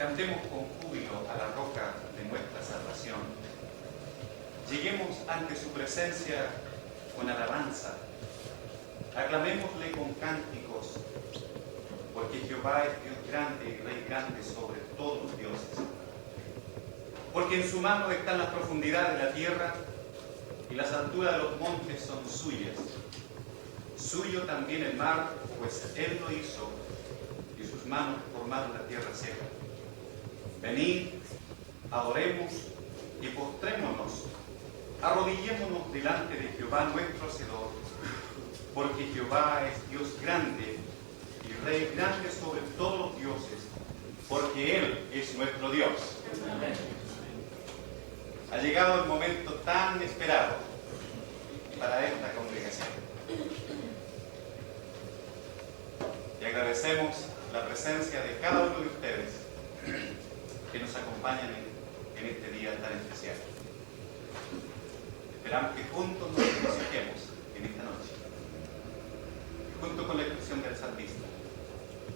Cantemos con júbilo a la roca de nuestra salvación. Lleguemos ante su presencia con alabanza. Aclamémosle con cánticos, porque Jehová es Dios grande y Rey grande sobre todos los dioses. Porque en su mano están las profundidades de la tierra y las alturas de los montes son suyas. Suyo también el mar, pues Él lo hizo, y sus manos formaron la tierra seca. Venid, adoremos y postrémonos, arrodillémonos delante de Jehová nuestro Hacedor, porque Jehová es Dios grande y Rey grande sobre todos los dioses, porque Él es nuestro Dios. Amén. Ha llegado el momento tan esperado para esta congregación. Y agradecemos la presencia de cada uno de ustedes que nos acompañan en este día tan especial. Esperamos que juntos nos regocijemos en esta noche. Y junto con la expresión del salmista,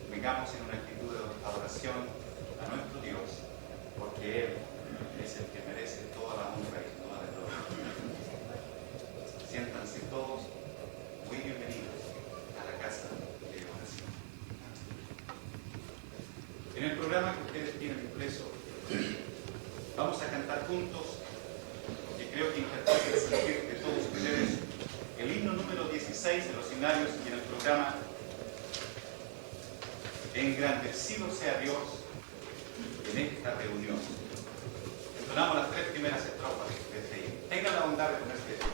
vengamos en una actitud de adoración a nuestro Dios, porque Él es el que merece toda la honra y toda la gloria. Siéntanse todos muy bienvenidos a la casa de oración. En el programa que ustedes tienen impreso, vamos a cantar juntos, que creo que interpreta el sentir de todos ustedes, el himno número 16 de los himnarios y en el programa Engrandecido sea Dios en esta reunión. Entonamos las 3 primeras estrofas de este himno. Tengan la bondad de ponerse de pie.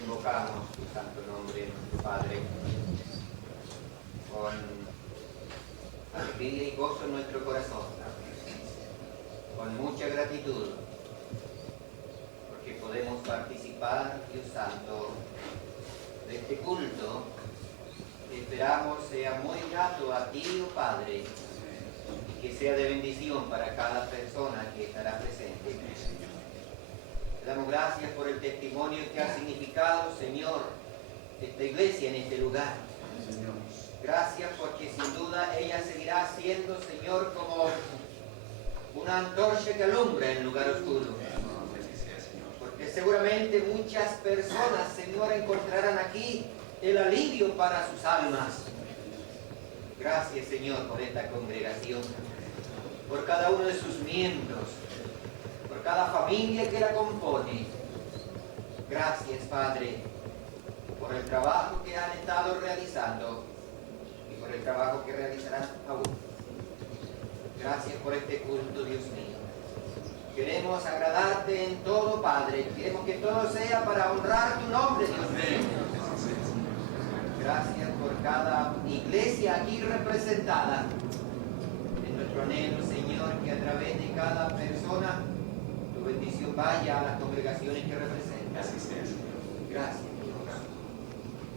Invocamos tu santo nombre, Padre, con alegría y gozo en nuestro corazón, con mucha gratitud, porque podemos participar, Dios Santo, de este culto que esperamos sea muy grato a ti, oh Padre, y que sea de bendición para cada persona que estará presente. Te damos gracias por el testimonio que ha significado, Señor, esta iglesia en este lugar. Gracias porque sin duda ella seguirá siendo, Señor, como una antorcha que alumbra en lugar oscuro. Porque seguramente muchas personas, Señor, encontrarán aquí el alivio para sus almas. Gracias, Señor, por esta congregación, por cada uno de sus miembros, por cada familia que la compone. Gracias, Padre, por el trabajo que han estado realizando y por el trabajo que realizarán aún. Gracias por este culto, Dios mío. Queremos agradarte en todo, Padre. Queremos que todo sea para honrar tu nombre, Dios mío. Gracias por cada iglesia aquí representada. En nuestro anhelo, Señor, que a través de cada persona tu bendición vaya a las congregaciones que representas. Así sea, Señor. Gracias, Dios.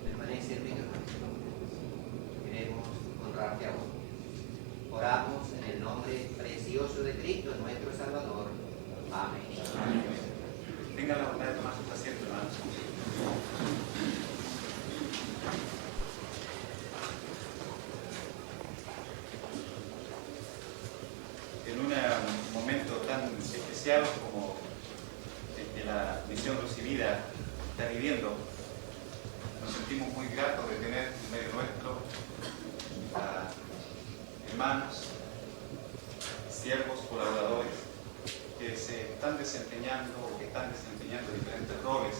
Permanece en medio nuestro. Queremos honrarte aún. Oramos en el nombre precioso de Cristo, nuestro Salvador. Amén. Amén. Tengan la bondad de tomar sus asientos, hermanos. En un momento tan especial como el que la misión recibida está viviendo, nos sentimos muy gratos de tener en medio nuestro a hermanos, siervos, colaboradores que se están desempeñando o que están desempeñando diferentes roles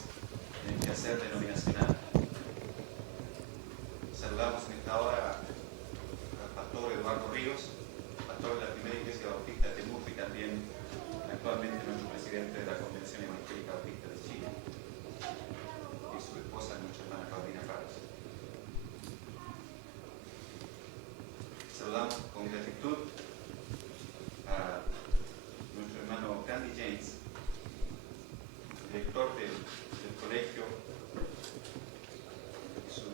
en el quehacer denominacional. Saludamos en esta hora al pastor Eduardo Ríos, pastor de la Primera Iglesia Bautista de Temuco y también actualmente nuestro presidente de la Convención Evangélica Bautista de Chile, y su esposa, nuestra hermana Paulina Carlos. Saludamos con gratitud a nuestro hermano Candy James, director del colegio, y su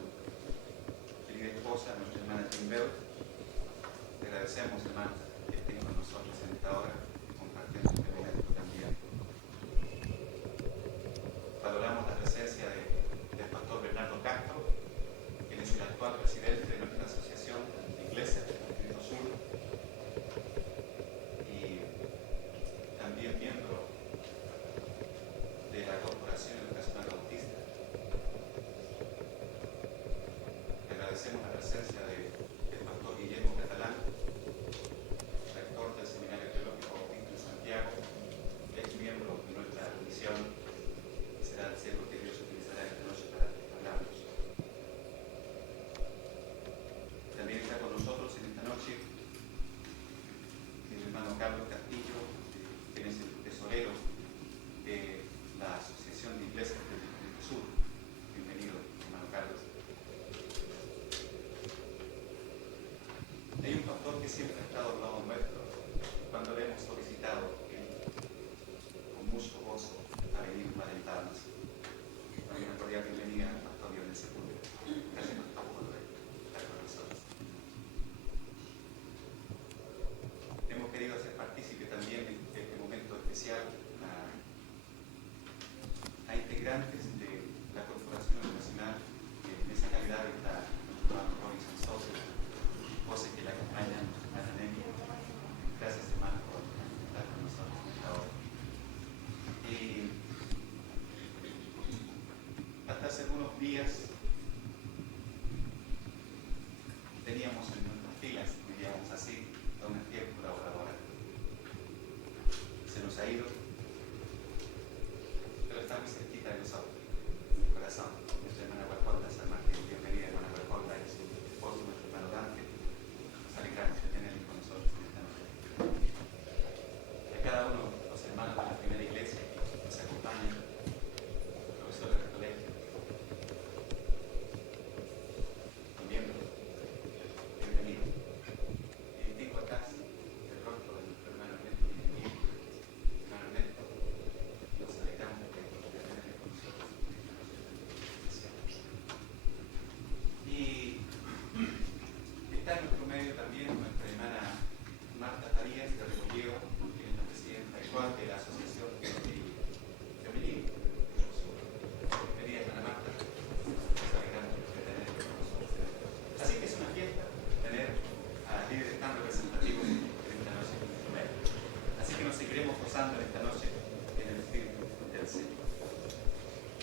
querida esposa, nuestra hermana Tim Bell. Le agradecemos, hermano, que estén con nosotros en esta hora, compartiendo este momento también. Valoramos la presencia del pastor Bernardo Castro, quien es el actual presidente de nuestra asociación de iglesias del Distrito Sur y también miembro de la Corporación Educacional Bautista. Le agradecemos la presencia del pastor Guillermo Catalán, rector del Seminario Teológico Bautista de Santiago, que es miembro de nuestra comisión y será el siervo que Dios utilizará esta noche para hablarnos. También está con nosotros en esta noche el hermano Carlos Castillo, quien es el tesorero de la Asociación de Iglesias del Distrito Sur. Bienvenido, hermano Carlos. Hay un pastor que siempre ha estado al lado nuestro cuando le hemos solicitado con mucho gozo a venir para alentarnos. Una cordial bienvenida al pastor Lionel Sepúlveda. Gracias, pastor, por estar con nosotros. Hemos querido hacer partícipe también de este momento especial a integrantes de la Corporación Nacional, que en esa calidad está nuestro hermano Robinson Sosa, voces que la acompañan a la Nemi. Gracias, hermano, por estar con nosotros en esta hora. Y hasta hace algunos días teníamos en nuestras filas, diríamos así, a una fiel colaboradora. Se nos ha ido, pero está muy cerquita de nosotros, en el corazón. Nuestra hermana Guacolda, San Martín, bienvenida, hermana Guacolda, y su esposo, nuestro hermano Dante. Nos alegramos de tenerlos con nosotros en esta noche. A cada uno de los hermanos de la Primera Iglesia que nos acompañan, profesores del colegio, miembros, bienvenido. Y tengo acá el rostro de nuestro hermano Ernesto, hermano Ernesto,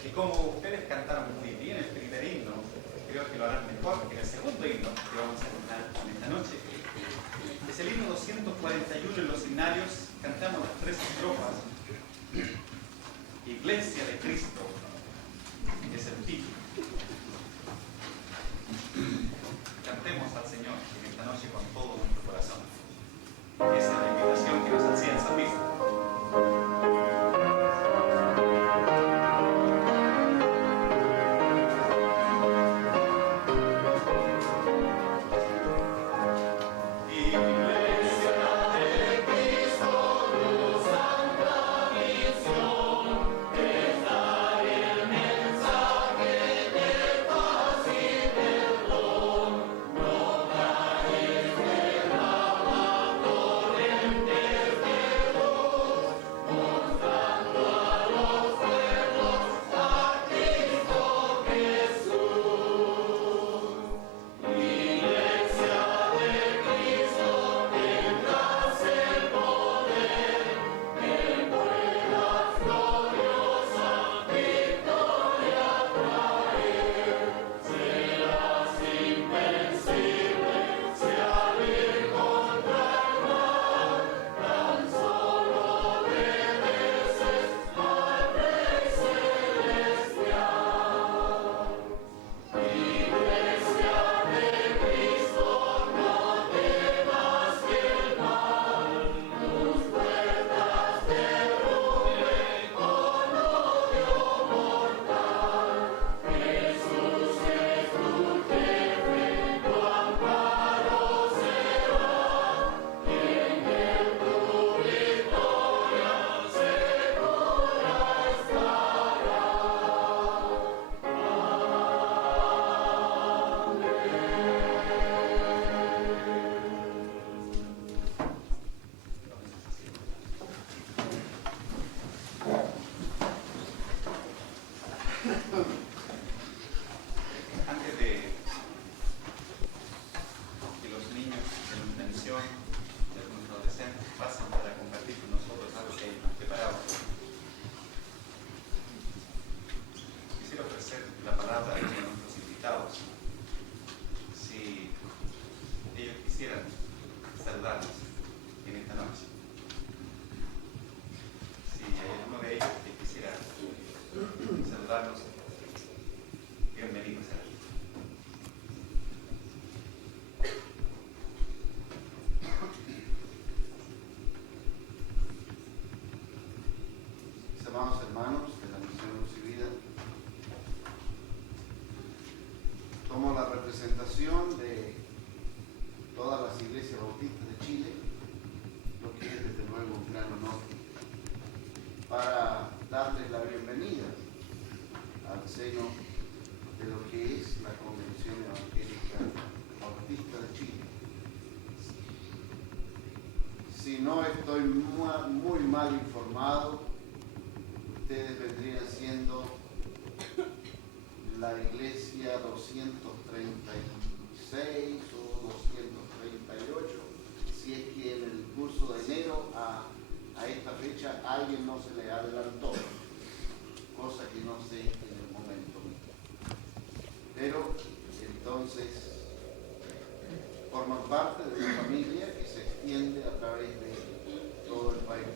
Y como ustedes cantaron muy bien el primer himno, creo que lo harán mejor que el segundo himno que vamos a cantar esta noche. Es el himno 241 en los himnarios. Cantamos las 3 estrofas. Iglesia de Cristo es el título. Cantemos al Señor en esta noche con todo nuestro corazón. Esa es la invitación que nos hacía el salmista. Antes de que los niños de la intención y algunos adolescentes pasen para compartir con nosotros algo que ellos han preparado, quisiera ofrecer la palabra a uno de nuestros invitados. Si ellos quisieran saludarnos en esta noche. Si hay alguno de ellos que quisiera saludarnos, bienvenidos a él. Mis amados hermanos de la Misión Luz y Vida, tomo la representación de todas las iglesias bautistas de Chile, lo que es desde luego un gran honor, para darles la bienvenida al seno de lo que es la Convención Evangélica Bautista de Chile. Si no estoy muy mal informado, ustedes vendrían siendo la iglesia 236 o 238, si es que en el curso de enero a esta fecha alguien no se le adelantó, cosa que no sé en el momento. Pero entonces forman parte de una familia que se extiende a través de todo el país.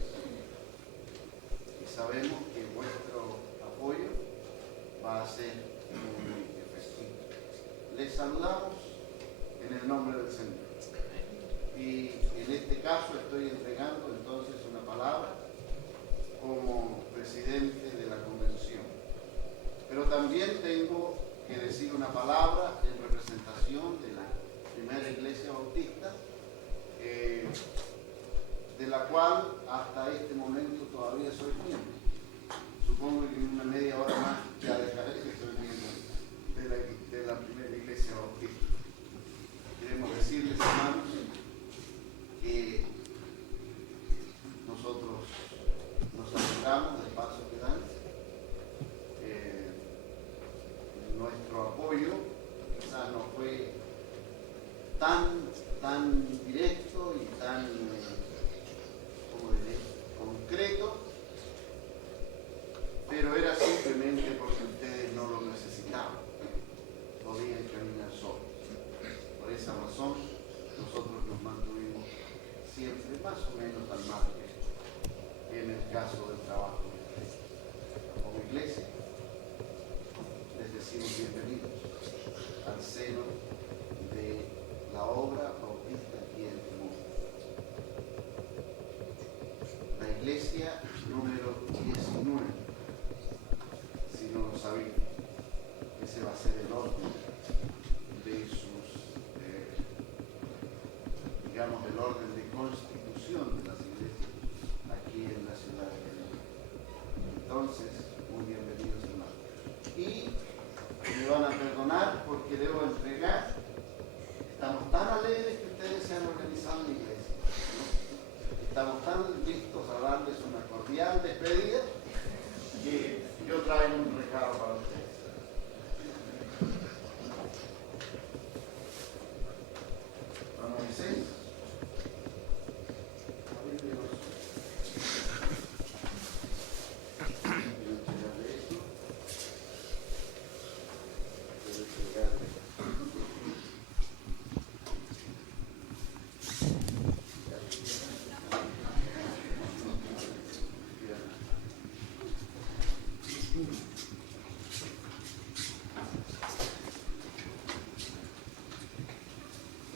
Y sabemos que vuestro apoyo va a ser muy efectivo. Les saludamos en el nombre del Señor. Y en este caso estoy entregando entonces una palabra como presidente de la convención. Pero también tengo que decir una palabra en representación de la primera iglesia bautista, de la cual hasta este momento todavía soy miembro. Supongo que en una media hora más ya dejaré que soy miembro de la primera iglesia bautista. Queremos decirles, hermanos, que nosotros nos alegramos del paso que dan. Nuestro apoyo quizás no fue tan directo y tan, concreto, pero era simplemente porque más o menos al margen en el caso del trabajo. Como iglesia, les decimos bienvenidos al seno de la obra bautista aquí en el mundo. La iglesia número 19, si no lo sabía, ese va a ser el orden de sus, digamos, el orden de constitución de las iglesias aquí en la ciudad de Medellín. Entonces, muy bienvenidos hermanos. Y me van a perdonar porque debo entregar. Estamos tan alegres que ustedes se han organizado en la iglesia, ¿no? Estamos tan listos a darles una cordial despedida que yo traigo un regalo para ustedes. Para Moisés.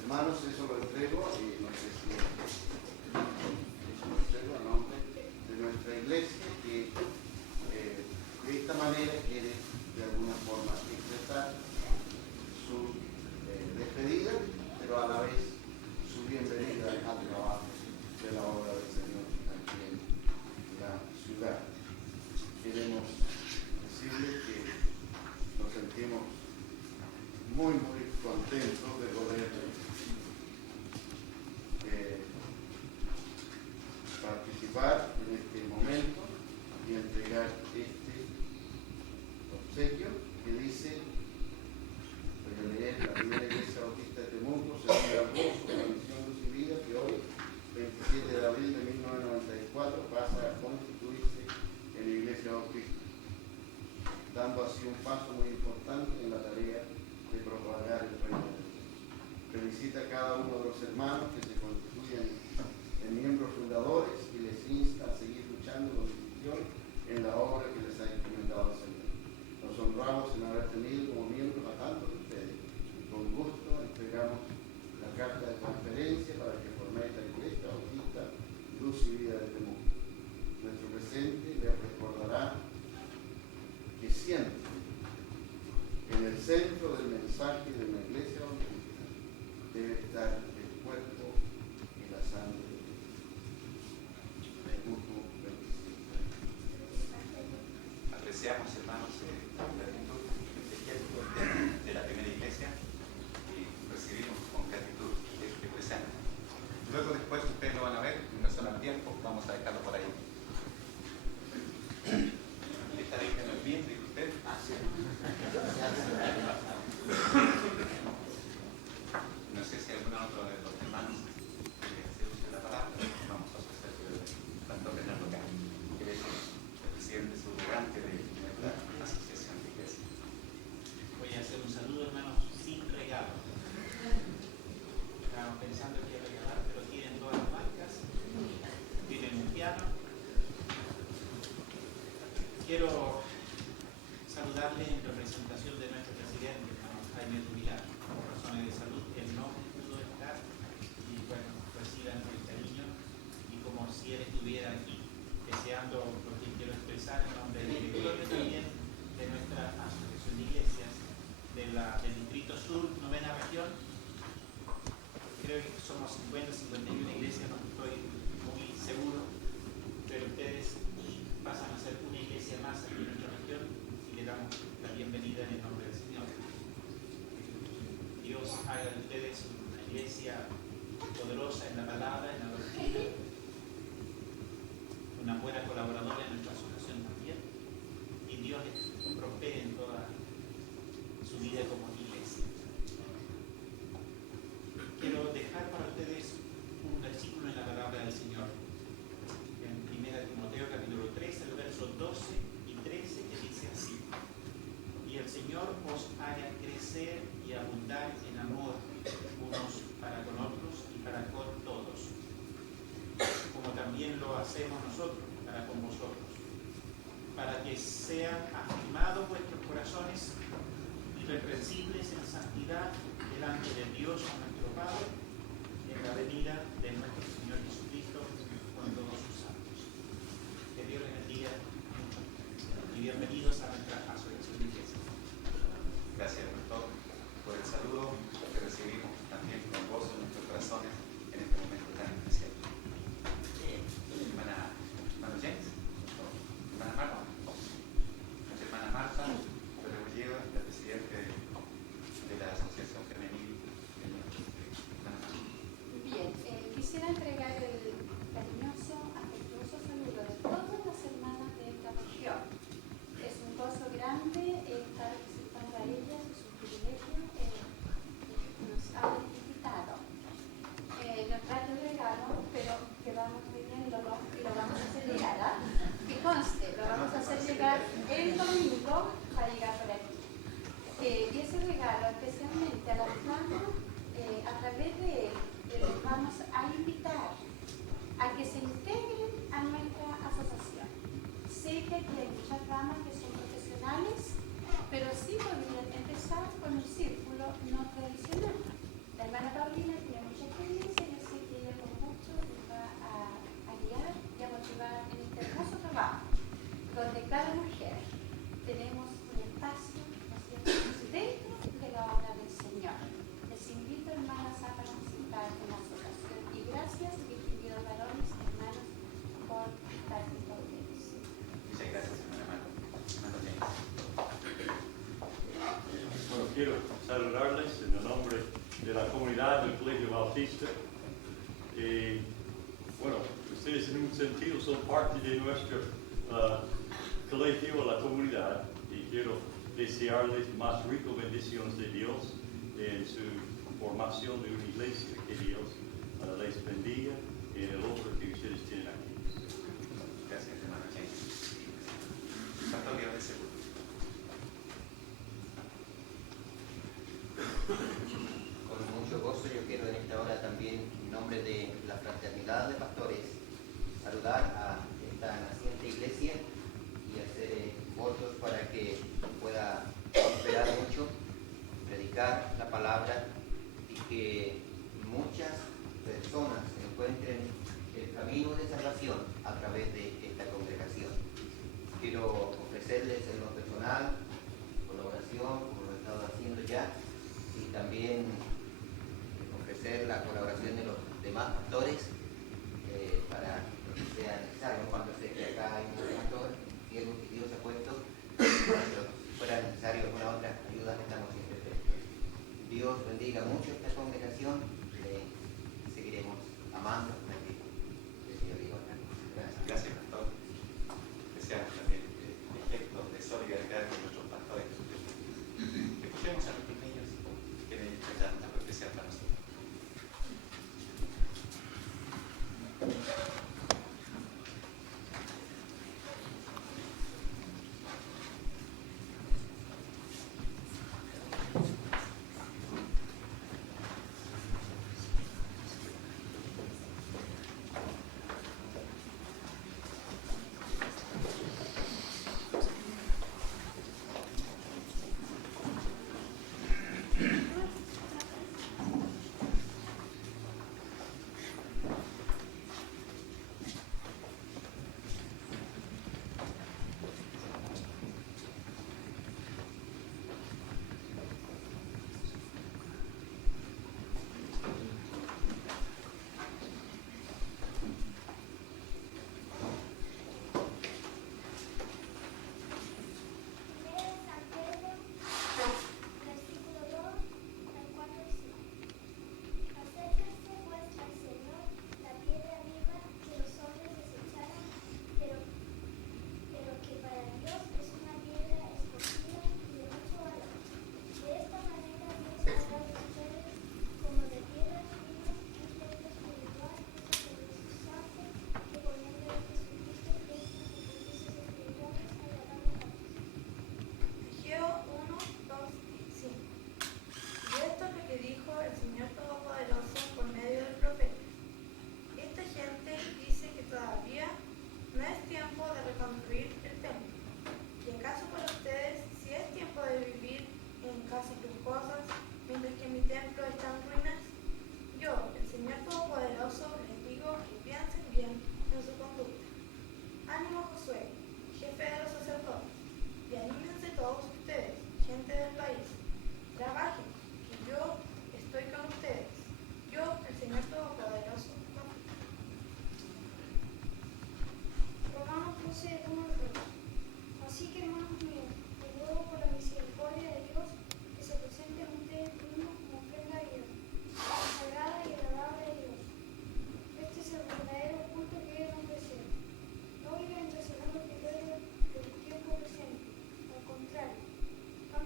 Hermanos, eso lo entrego y no sé si eso lo entrego a nombre de nuestra iglesia que de esta manera quiere de alguna forma expresar su despedida, pero a la vez su bienvenida al trabajo de la obra del Señor aquí en la ciudad. Queremos decirles que nos sentimos muy contentos de poder participar en este momento y entregar este obsequio que dice, voy a leer: la primera iglesia bautista de Temuco se une al gozo de la misión Luz y Vida que hoy, 27 de abril de 1994, pasa a constituirse en la iglesia bautista, dando así un paso muy importante en la tarea de propagar el reino de Dios. Felicita a cada uno de los hermanos que se constituyen en miembros fundadores y les insta a seguir luchando con decisión en la obra que les ha encomendado el Señor. Nos honramos en haber tenido como miembros a tantos de ustedes y con gusto entregamos la carta de transferencia para que forméis la iglesia bautista Luz y Vida de Temuco. Nuestro presente les recordará que siempre en el centro del mensaje de una iglesia bautista debe estar el cuerpo y la sangre de Cristo. Mutuo bendición. Apreciamos, hermanos, la gratitud de la primera iglesia y recibimos con gratitud este presente. Luego, después, ustedes lo van a ver en razón al tiempo, vamos a dejarlo por ahí. ¿Le está diciendo el bien de usted? Ah, sí. No sé si algún otro de los hermanos se usa la palabra. Vamos a hacer el pastor Bernardo Cano, que es el presidente subrogante de nuestra asociación de iglesia. Voy a hacer un saludo, hermanos, sin regalo. Estábamos pensando que regalar, pero tienen todas las marcas, tienen un piano. Quiero saludarle en representación de nuestro presidente, Jaime Rubilar. Por razones de salud, él no pudo estar y bueno, reciban el cariño y como si él estuviera aquí, deseando lo que quiero expresar en nombre del director y también de nuestra asociación de iglesias del Distrito Sur, novena región. Creo que somos 51 iglesias, no estoy muy seguro, pero ustedes pasan a ser una iglesia más aquí en nuestra región y le damos la bienvenida en el nombre del Señor. Dios haga de ustedes una iglesia poderosa en la palabra, en la doctrina, una buena colaboradora en nuestra asociación también, y Dios les prospere en toda su vida como iglesia. Quiero dejar para ustedes un versículo en la palabra del Señor, en 1 Timoteo capítulo 3, el verso 12 y 13, que dice así: y el Señor os haga crecer y abundar en amor unos para con otros y para con todos, sean afirmados vuestros corazones, irreprensibles en santidad delante de Dios nuestro Padre, en la venida de nuestro Señor Jesucristo con todos sus santos. Que Dios les bendiga y bienvenidos a nuestra asociación de iglesia. Gracias, pastor, por el saludo que recibimos también con gozo en nuestros corazones en este momento tan especial. Hermana James, hermana Marta, nuestra hermana Marta Rebolledo, la presidenta de la Asociación Femenil de nuestro hermana Marta. Bien, quisiera entregar el cariñoso, afectuoso saludo de todas las hermanas de esta región. Es un gozo grande estar visitando a ellas, es un privilegio que nos han invitado. Nos trae un regalo, pero que vamos viviéndolo y lo vamos a hacer llegar, ¿ah? Que conste, lo vamos a hacer llegar el domingo para llegar por aquí. Y ese regalo especialmente a las damas, a través de él, les vamos a invitar a que se integren a nuestra asociación. Sé que aquí hay muchas damas que son profesionales, pero sí podrían empezar con el círculo no tradicional. La hermana Paulina tiene mucha experiencia y yo sé que ella con gusto nos va a guiar y a motivar en este hermoso trabajo, donde cada mujer tenemos un espacio, ¿no es cierto?, dentro de la obra del Señor. Les invito, hermanas, a participar en la asociación y gracias, distinguidos varones, hermanos, por estar junto a ustedes. Muchas gracias, hermana Marta. Hermano James. Bueno, quiero saludarles en el nombre de la comunidad del Colegio Bautista. Bueno, ustedes en un sentido son parte de nuestro colegio, la comunidad, y quiero desearles más ricas bendiciones de Dios en su formación de una iglesia, que Dios les bendiga en el obra que ustedes tienen aquí. Gracias, hermano James. Pastor Guillermo de Seguro. Con mucho gozo yo quiero en esta hora también, en nombre de la Fraternidad de Pastores, saludar a esta naciente iglesia y hacer votos para que pueda prosperar mucho, predicar la palabra y que muchas personas encuentren el camino de salvación a través de esta congregación. Quiero ofrecerles en lo personal colaboración, como lo he estado haciendo ya, y también ofrecer la colaboración de los demás pastores para lo que sea necesario. Cuando sé que acá hay un pastor, siervo que Dios ha puesto, pero si fuera necesario alguna otra ayuda, estamos siempre prestos. Dios bendiga mucho esta congregación, seguiremos amando a Cristo. Gracias. Gracias, pastor. Que sean también ejemplos de solidaridad con nuestros pastores. Escuchemos a los pequeños que necesitan algo especial para nosotros.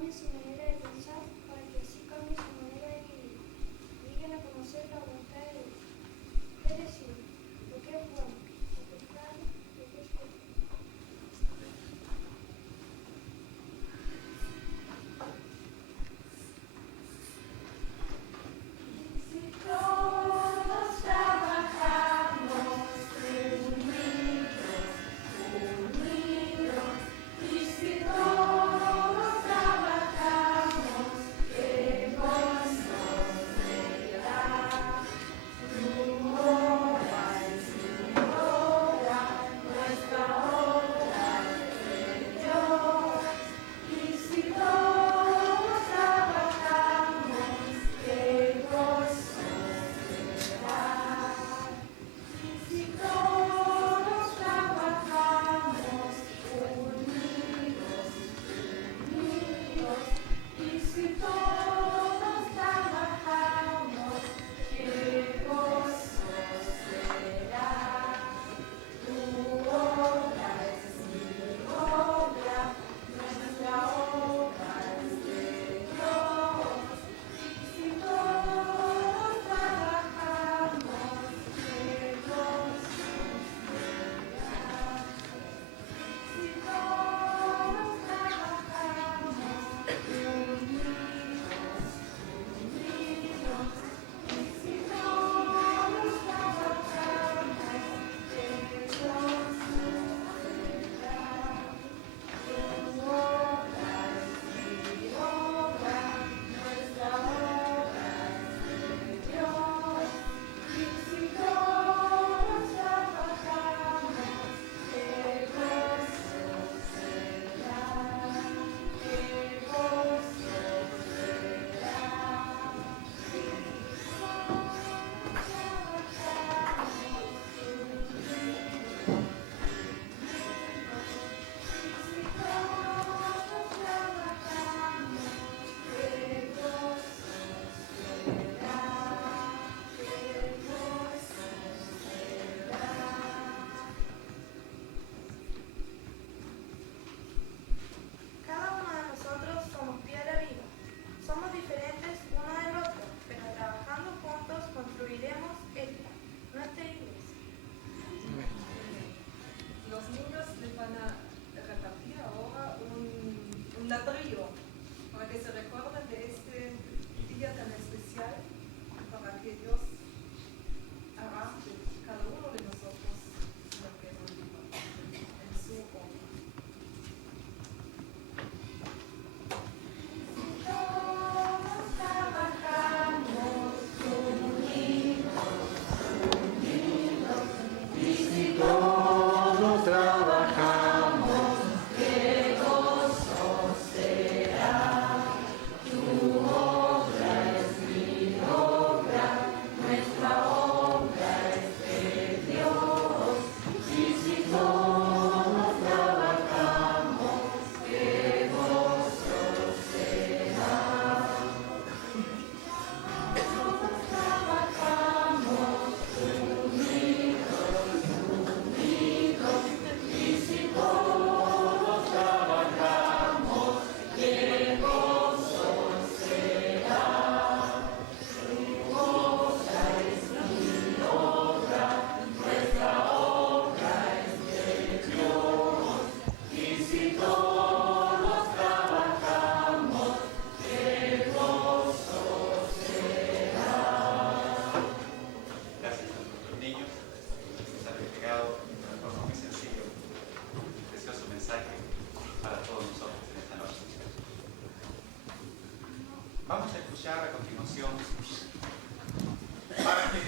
cambie su manera de pensar para que así cambie su manera de vivir. Lleguen a conocer la voluntad de Dios. Es decir, lo que es bueno, lo que es claro, lo que es justo. Vamos a escuchar a continuación parte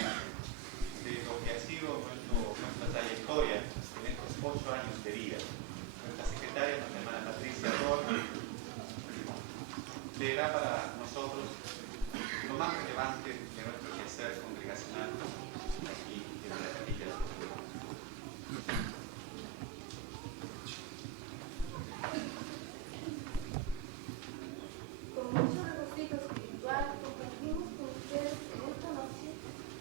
de lo que ha sido nuestra trayectoria en estos 8 años de vida. Nuestra secretaria, nuestra hermana Patricia Roa, leerá para nosotros lo más relevante de nuestro quehacer congregacional aquí en la capilla. Con mucho regocijo espiritual compartimos con ustedes en esta noche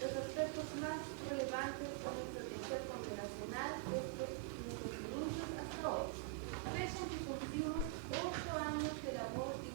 los aspectos más relevantes de nuestro quehacer congregacional desde nuestros inicios hasta hoy, fecha en que cumplimos 8 años de labor y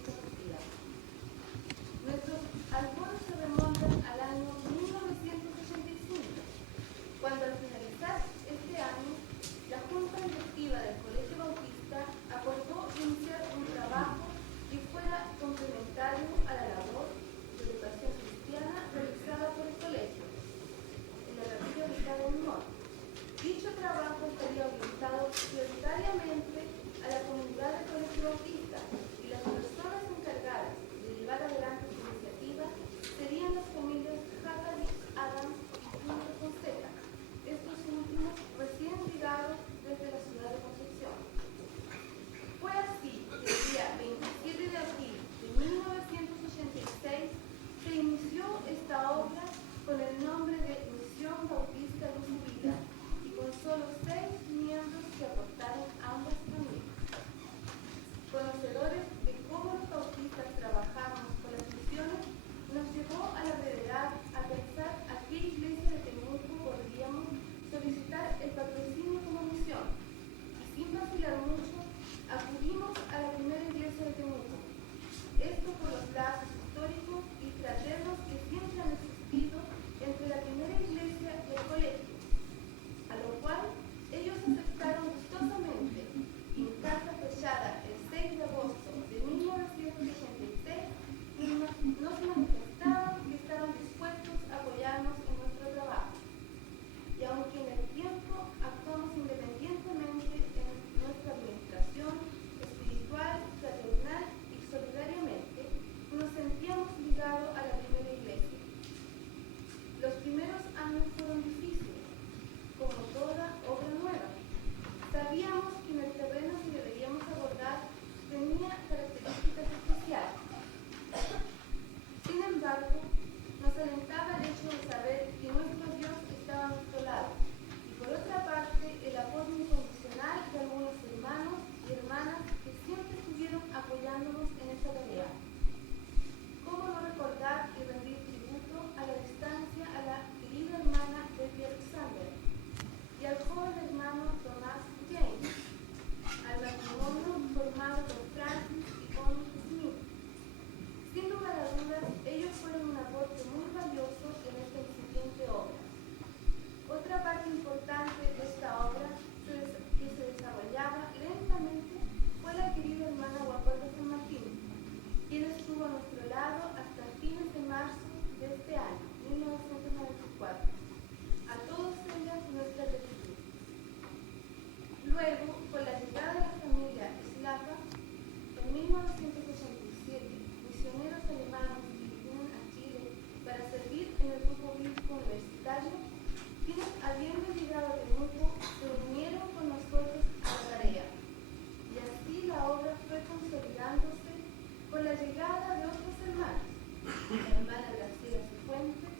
la llegada de otros hermanos, la hermana Graciela Cifuentes,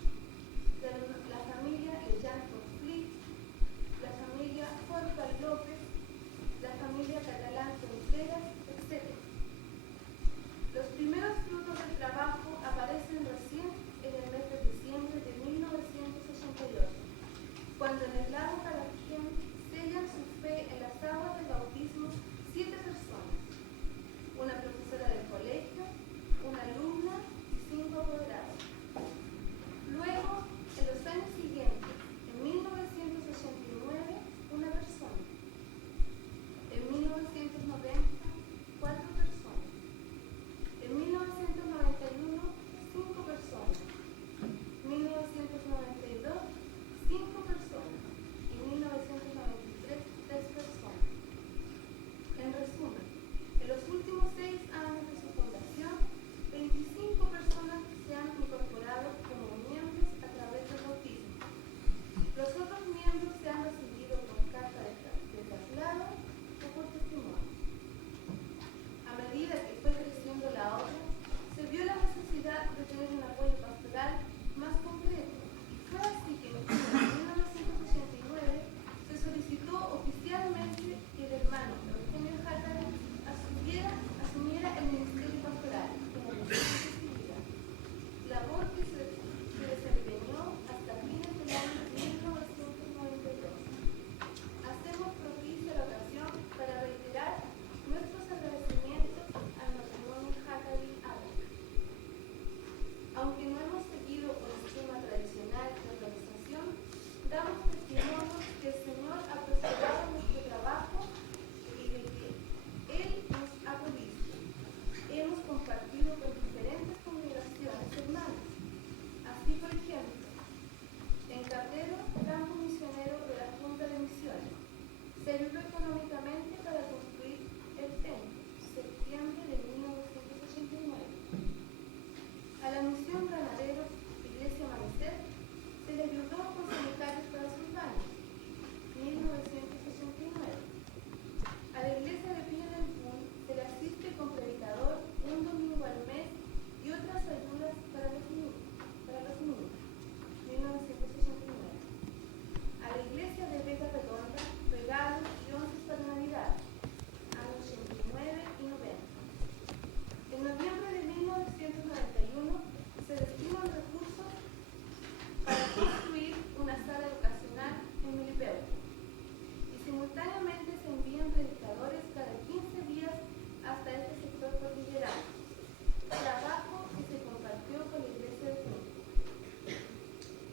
la familia Lellán Conflit, la familia Jorge López, la familia Catalán Contreras, etc. Los primeros frutos del trabajo aparecen recién en el mes de diciembre de 1988, cuando en el lago Calaquén sellan su fe en las aguas del bautismo 7 personas, una profesora del colegio, una alumna y 5 apoderados. Luego, en los años siguientes, en 1989, una persona. En 1990, 4 personas. En 1991, 5 personas. 1992, 5 personas. Y 1993, 3 personas. En resumen, en los últimos 6 años de su fundación, 25 personas se han incorporado como miembros a través del bautismo. Los otros miembros se han recibido con carta de traslado o por testimonio. A medida que fue creciendo la obra, se vio la necesidad de tener un apoyo pastoral más concreto. Fue así que en junio de 1989 se solicitó oficialmente que el hermano Eugenio Játara asumiera el ministerio pastoral como responsabilidad, labor que se desempeñó hasta fines del año 1992. Hacemos propicia la ocasión para reiterar nuestros agradecimientos al matrimonio Játara Álvarez. Aunque no hemos seguido un esquema tradicional de organización, damos testimonio que el Señor ha prosperado nuestro trabajo y de que Él nos ha provisto. Hemos compartido con diferentes congregaciones hermanas. Así, por ejemplo, en Carrero, campo misionero de la Junta de Misiones, se ayudó económicamente para construir el templo, septiembre de 1989. A la misión Granaderos, Iglesia Amanecer, se le ayudó con sanitarios para sus baños, 1989. A la iglesia de Villa del Pun se le asiste con predicador un domingo al mes y otras ayudas para los niños, 1989. A la iglesia de Vega Redonda, regalos y onces para Navidad, años 89 y 90. En noviembre de 1991 se destinan recursos para construir una sala educacional en Milipeuco y simultáneamente se envían predicadores cada 15 días hasta este sector cordillerano, trabajo que se compartió con la iglesia de México.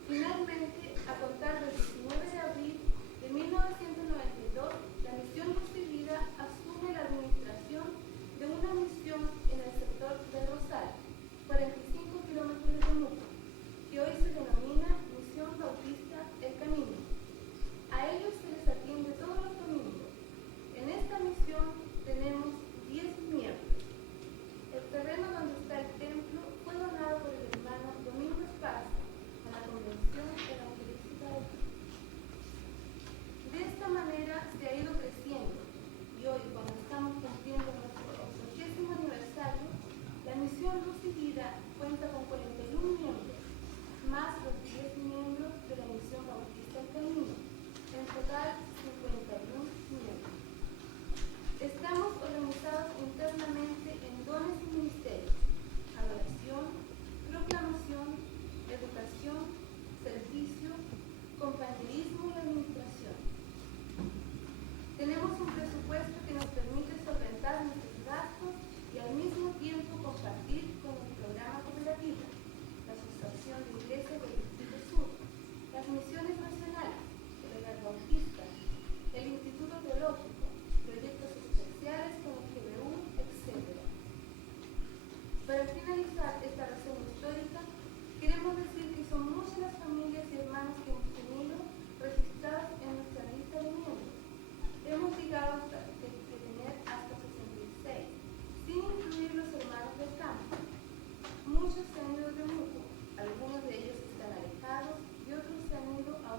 Finalmente, a contar del 19 de abril de 1992, la misión recibida asume la administración de una misión en el sector del Rosal, 45 kilómetros de Temuco, que hoy se denomina Misión Bautista El Camino. A ellos se les atiende todos los domingos. En esta misión tenemos 10 miembros. El terreno donde está el templo fue donado por el hermano Domingo Esparza a la Convención Evangelística de Cristo. De esta manera se ha ido creciendo y hoy, cuando estamos cumpliendo nuestro 80º aniversario, la misión Luz y Vida cuenta con 41 miembros, más los 10 miembros de la misión Bautista El Camino, en total 51 miembros. Estamos organizados internamente en dones y ministerios: adoración, proclamación, educación, servicio, compañerismo y administración. Tenemos un presupuesto que nos permite solventar nuestros gastos y al mismo tiempo compartir con el programa cooperativo, la Asociación de Iglesias del Distrito Sur, las misiones nacionales, el Hogar Bautista, el Instituto Teológico, proyectos especiales con el GBU, etc. Para finalizar esta reseña histórica, queremos decir que son muchas las familias y hermanos que hemos tenido registradas en nuestra lista de miembros. Hemos llegado a tener hasta 66, sin incluir los hermanos del campo. Muchos se han ido de Temuco, algunos de ellos están alejados y otros se han ido a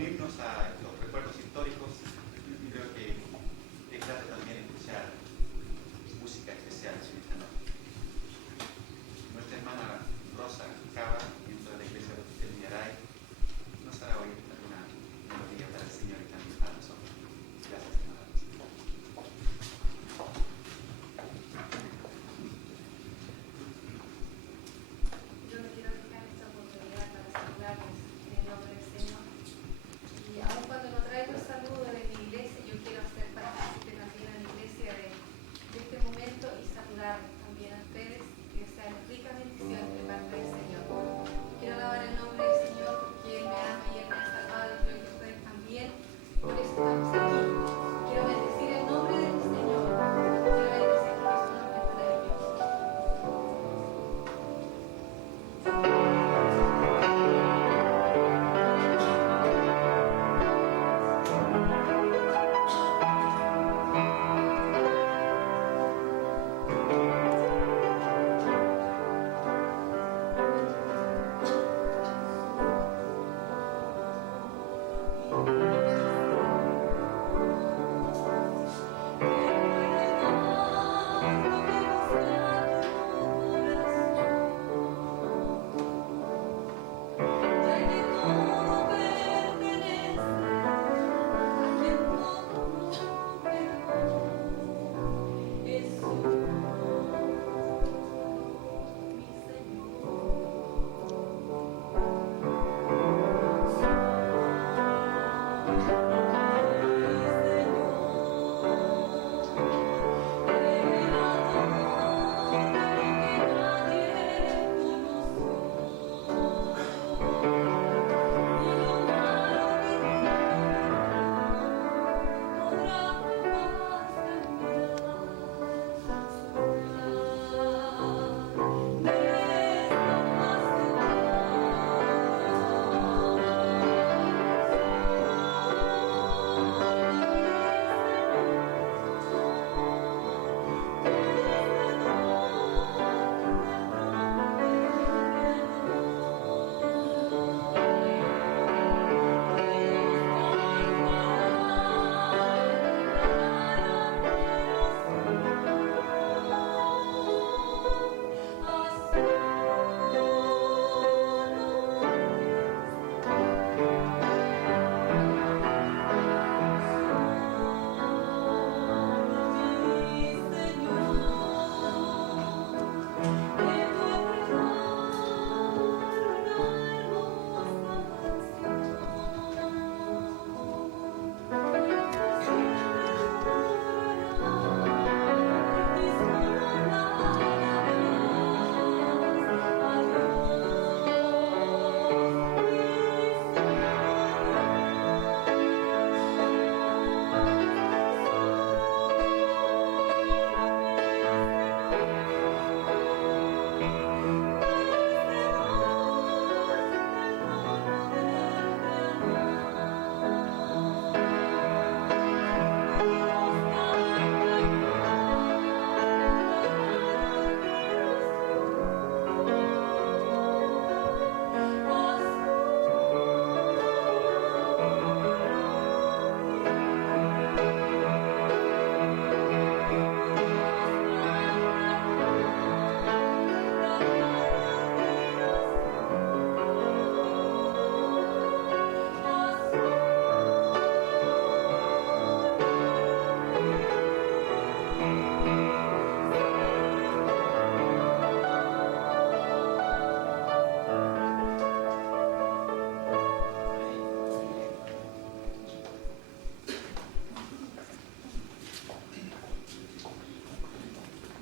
unirnos a los recuerdos históricos, creo que es grato también escuchar música especial en esta noche. Nuestra hermana Rosa Cava, dentro de la iglesia de Villaray, nos hará oír alguna melodía para el Señor y también para nosotros. Gracias, hermana Rosa. Yo no quiero dejar esta oportunidad para saludarles en el nombre del Señor. Y aun cuando no traigo el saludo de mi iglesia, yo quiero hacer partícipe también a la iglesia de este momento y saludarles también a ustedes, que sean rica bendición de parte del Señor. Quiero alabar el nombre del Señor porque Él me ama y Él me ha salvado, y creo que ustedes también. Por eso estamos aquí. Quiero bendecir el nombre del Señor. Quiero bendecir porque su nombre es maravilloso.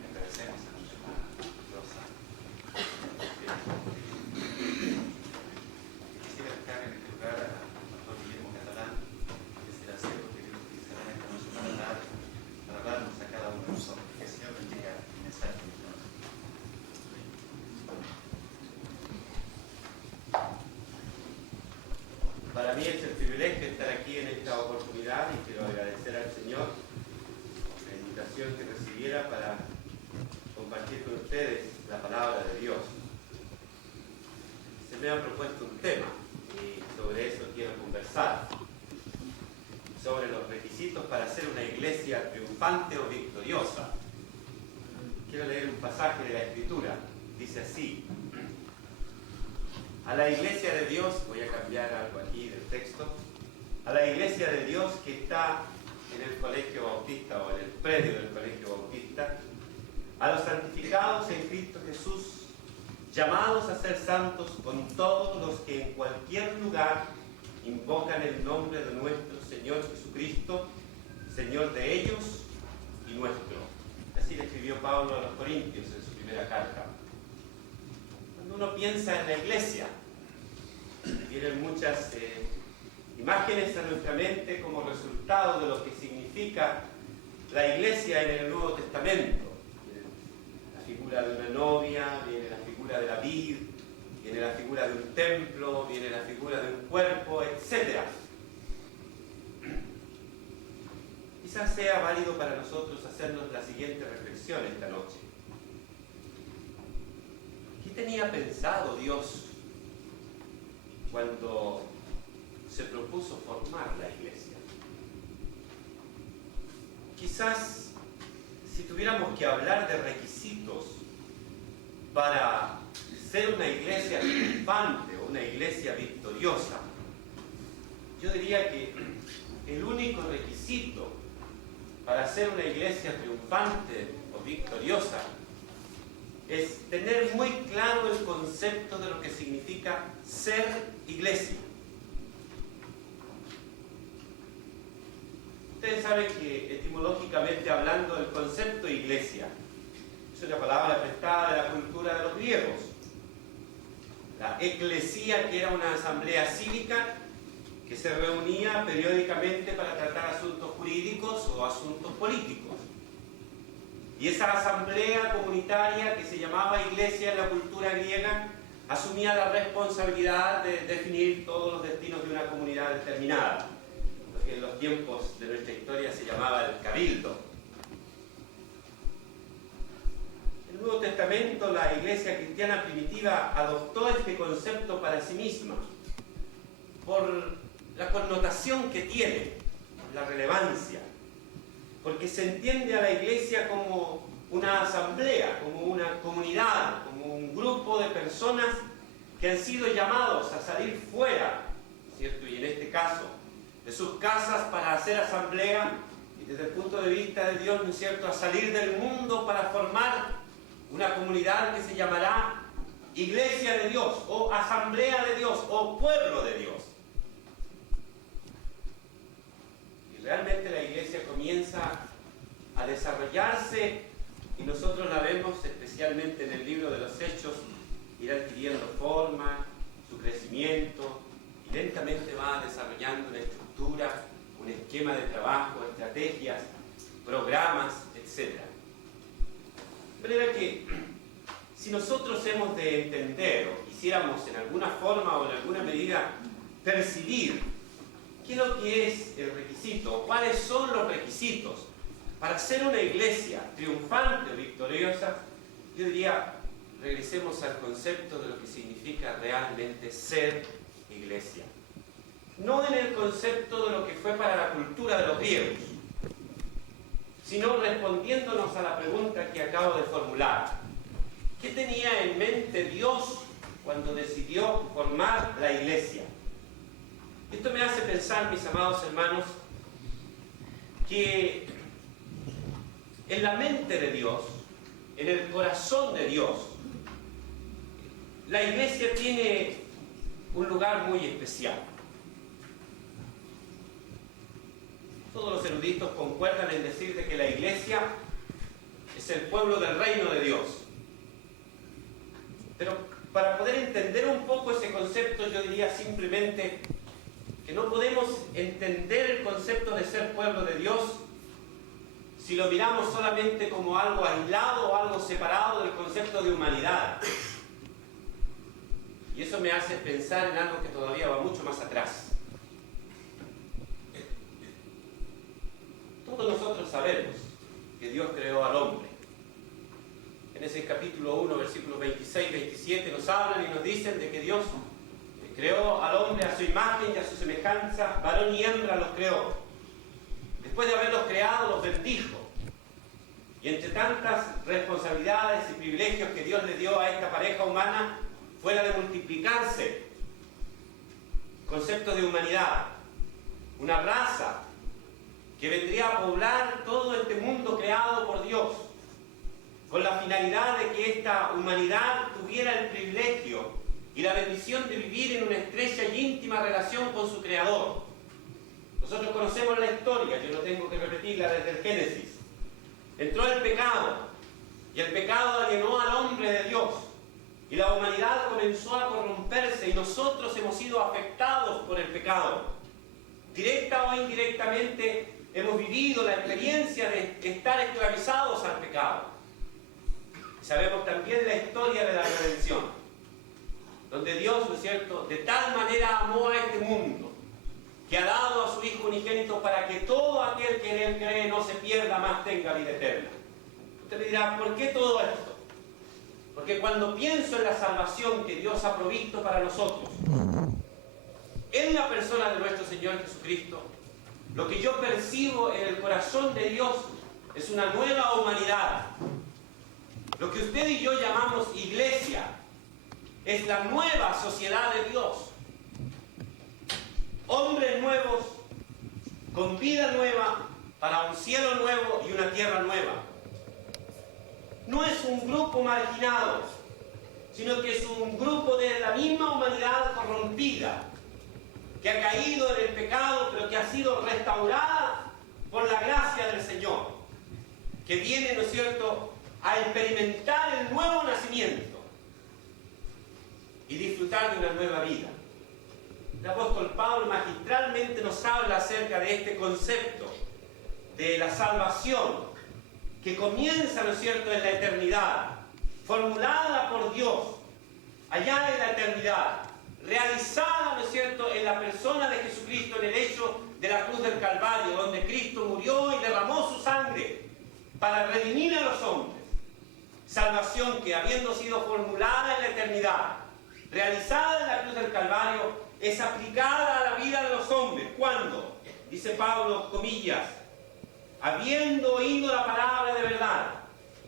Agradecemos a nuestra hermana Rosa. Quisiera dejar en este lugar al pastor Guillermo Catalán, que será cierto que Dios utilizará esta noche para hablarnos a cada uno de nosotros. Que el Señor bendiga el mensaje de nosotros. Para mí es el privilegio estar aquí en esta oportunidad y quiero agradecer al Señor la invitación que recibiera para compartir con ustedes la palabra de Dios. Se me ha propuesto un tema y sobre eso quiero conversar. Rosal, sobre los requisitos para ser una iglesia triunfante o victoriosa. Quiero leer un pasaje de la Escritura. Dice así: a la iglesia de Dios, voy a cambiar algo aquí del texto, a la iglesia de Dios que está en el Colegio Bautista o en el predio del Colegio Bautista, a los santificados en Cristo Jesús, llamados a ser santos con todos los que en cualquier lugar invocan el nombre de nuestro Señor Jesucristo, Señor de ellos y nuestro. Así le escribió Pablo a los Corintios en su primera carta. Cuando uno piensa en la iglesia, vienen muchas imágenes a nuestra mente como resultado de lo que significa la iglesia en el Nuevo Testamento. La figura de una novia, viene la figura de la vid, viene la figura de un templo, viene la figura de un cuerpo, etc. Quizás sea válido para nosotros hacernos la siguiente reflexión esta noche. ¿Qué tenía pensado Dios cuando se propuso formar la iglesia? Quizás si tuviéramos que hablar de requisitos para ser una iglesia triunfante o una iglesia victoriosa, yo diría que el único requisito para ser una iglesia triunfante o victoriosa es tener muy claro el concepto de lo que significa ser iglesia. Ustedes saben que etimológicamente hablando el concepto iglesia es una palabra prestada de la cultura de los griegos. La eclesía, que era una asamblea cívica que se reunía periódicamente para tratar asuntos jurídicos o asuntos políticos. Y esa asamblea comunitaria que se llamaba iglesia en la cultura griega asumía la responsabilidad de definir todos los destinos de una comunidad determinada, lo que en los tiempos de nuestra historia se llamaba el cabildo. En el Nuevo Testamento la iglesia cristiana primitiva adoptó este concepto para sí misma por la connotación que tiene, la relevancia, porque se entiende a la iglesia como una asamblea, como una comunidad, como un grupo de personas que han sido llamados a salir fuera, ¿cierto? Y en este caso, de sus casas para hacer asamblea, y desde el punto de vista de Dios, ¿no es cierto?, a salir del mundo para formar una comunidad que se llamará Iglesia de Dios, o Asamblea de Dios, o Pueblo de Dios. Realmente la iglesia comienza a desarrollarse y nosotros la vemos especialmente en el libro de los Hechos, ir adquiriendo forma, su crecimiento, y lentamente va desarrollando una estructura, un esquema de trabajo, estrategias, programas, etc. De manera que si nosotros hemos de entender o quisiéramos en alguna forma o en alguna medida percibir ¿qué es lo que es el requisito? ¿Cuáles son los requisitos para ser una iglesia triunfante o victoriosa? Yo diría, regresemos al concepto de lo que significa realmente ser iglesia. No en el concepto de lo que fue para la cultura de los griegos, sino respondiéndonos a la pregunta que acabo de formular. ¿Qué tenía en mente Dios cuando decidió formar la iglesia? Esto me hace pensar, mis amados hermanos, que en la mente de Dios, en el corazón de Dios, la iglesia tiene un lugar muy especial. Todos los eruditos concuerdan en decir de que la iglesia es el pueblo del reino de Dios. Pero para poder entender un poco ese concepto, yo diría simplemente que no podemos entender el concepto de ser pueblo de Dios si lo miramos solamente como algo aislado o algo separado del concepto de humanidad. Y eso me hace pensar en algo que todavía va mucho más atrás. Todos nosotros sabemos que Dios creó al hombre. En ese capítulo 1, versículos 26 y 27 nos hablan y nos dicen de que Dios creó al hombre a su imagen y a su semejanza, varón y hembra los creó. Después de haberlos creado, los bendijo. Y entre tantas responsabilidades y privilegios que Dios le dio a esta pareja humana, fue la de multiplicarse. Concepto de humanidad, una raza que vendría a poblar todo este mundo creado por Dios, con la finalidad de que esta humanidad tuviera el privilegio y la bendición de vivir en una estrecha y íntima relación con su Creador. Nosotros conocemos la historia, yo no tengo que repetirla desde el Génesis. Entró el pecado, y el pecado alienó al hombre de Dios, y la humanidad comenzó a corromperse, y nosotros hemos sido afectados por el pecado. Directa o indirectamente hemos vivido la experiencia de estar esclavizados al pecado. Sabemos también la historia de la redención, donde Dios, ¿no es cierto?, de tal manera amó a este mundo, que ha dado a su Hijo unigénito para que todo aquel que en Él cree no se pierda, más tenga vida eterna. Usted me dirá, ¿por qué todo esto? Porque cuando pienso en la salvación que Dios ha provisto para nosotros, en la persona de nuestro Señor Jesucristo, lo que yo percibo en el corazón de Dios es una nueva humanidad. Lo que usted y yo llamamos iglesia es la nueva sociedad de Dios. Hombres nuevos, con vida nueva, para un cielo nuevo y una tierra nueva. No es un grupo marginado, sino que es un grupo de la misma humanidad corrompida, que ha caído en el pecado, pero que ha sido restaurada por la gracia del Señor, que viene, ¿no es cierto?, a experimentar el nuevo nacimiento y disfrutar de una nueva vida. El apóstol Pablo magistralmente nos habla acerca de este concepto de la salvación que comienza, ¿no es cierto?, en la eternidad, formulada por Dios allá en la eternidad, realizada, ¿no es cierto?, en la persona de Jesucristo, en el hecho de la cruz del Calvario, donde Cristo murió y derramó su sangre para redimir a los hombres. Salvación que, habiendo sido formulada en la eternidad, realizada en la cruz del Calvario, es aplicada a la vida de los hombres. ¿Cuándo? Dice Pablo, comillas, habiendo oído la palabra de verdad,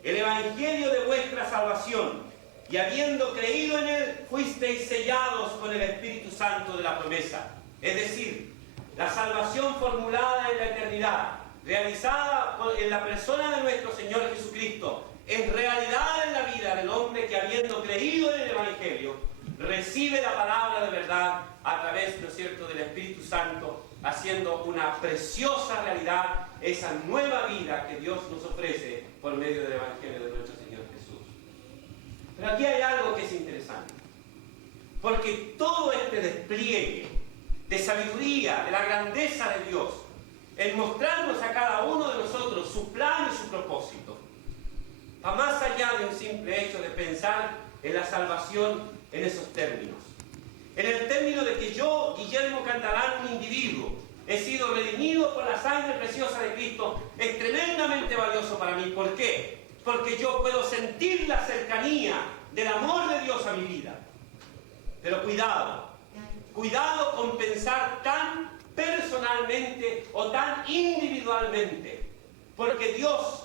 el evangelio de vuestra salvación, y habiendo creído en él, fuisteis sellados con el Espíritu Santo de la promesa. Es decir, la salvación formulada en la eternidad, realizada en la persona de nuestro Señor Jesucristo, es realidad en la vida del hombre que, habiendo creído en el evangelio, recibe la palabra de verdad a través, ¿no es cierto?, del Espíritu Santo, haciendo una preciosa realidad esa nueva vida que Dios nos ofrece por medio del evangelio de nuestro Señor Jesús. Pero aquí hay algo que es interesante, porque todo este despliegue de sabiduría, de la grandeza de Dios, el mostrarnos a cada uno de nosotros su plan y su propósito, va más allá de un simple hecho de pensar en la salvación en esos términos. En el término de que yo, Guillermo Cantarán, un individuo, he sido redimido por la sangre preciosa de Cristo, es tremendamente valioso para mí. ¿Por qué? Porque yo puedo sentir la cercanía del amor de Dios a mi vida. Pero cuidado con pensar tan personalmente o tan individualmente, porque Dios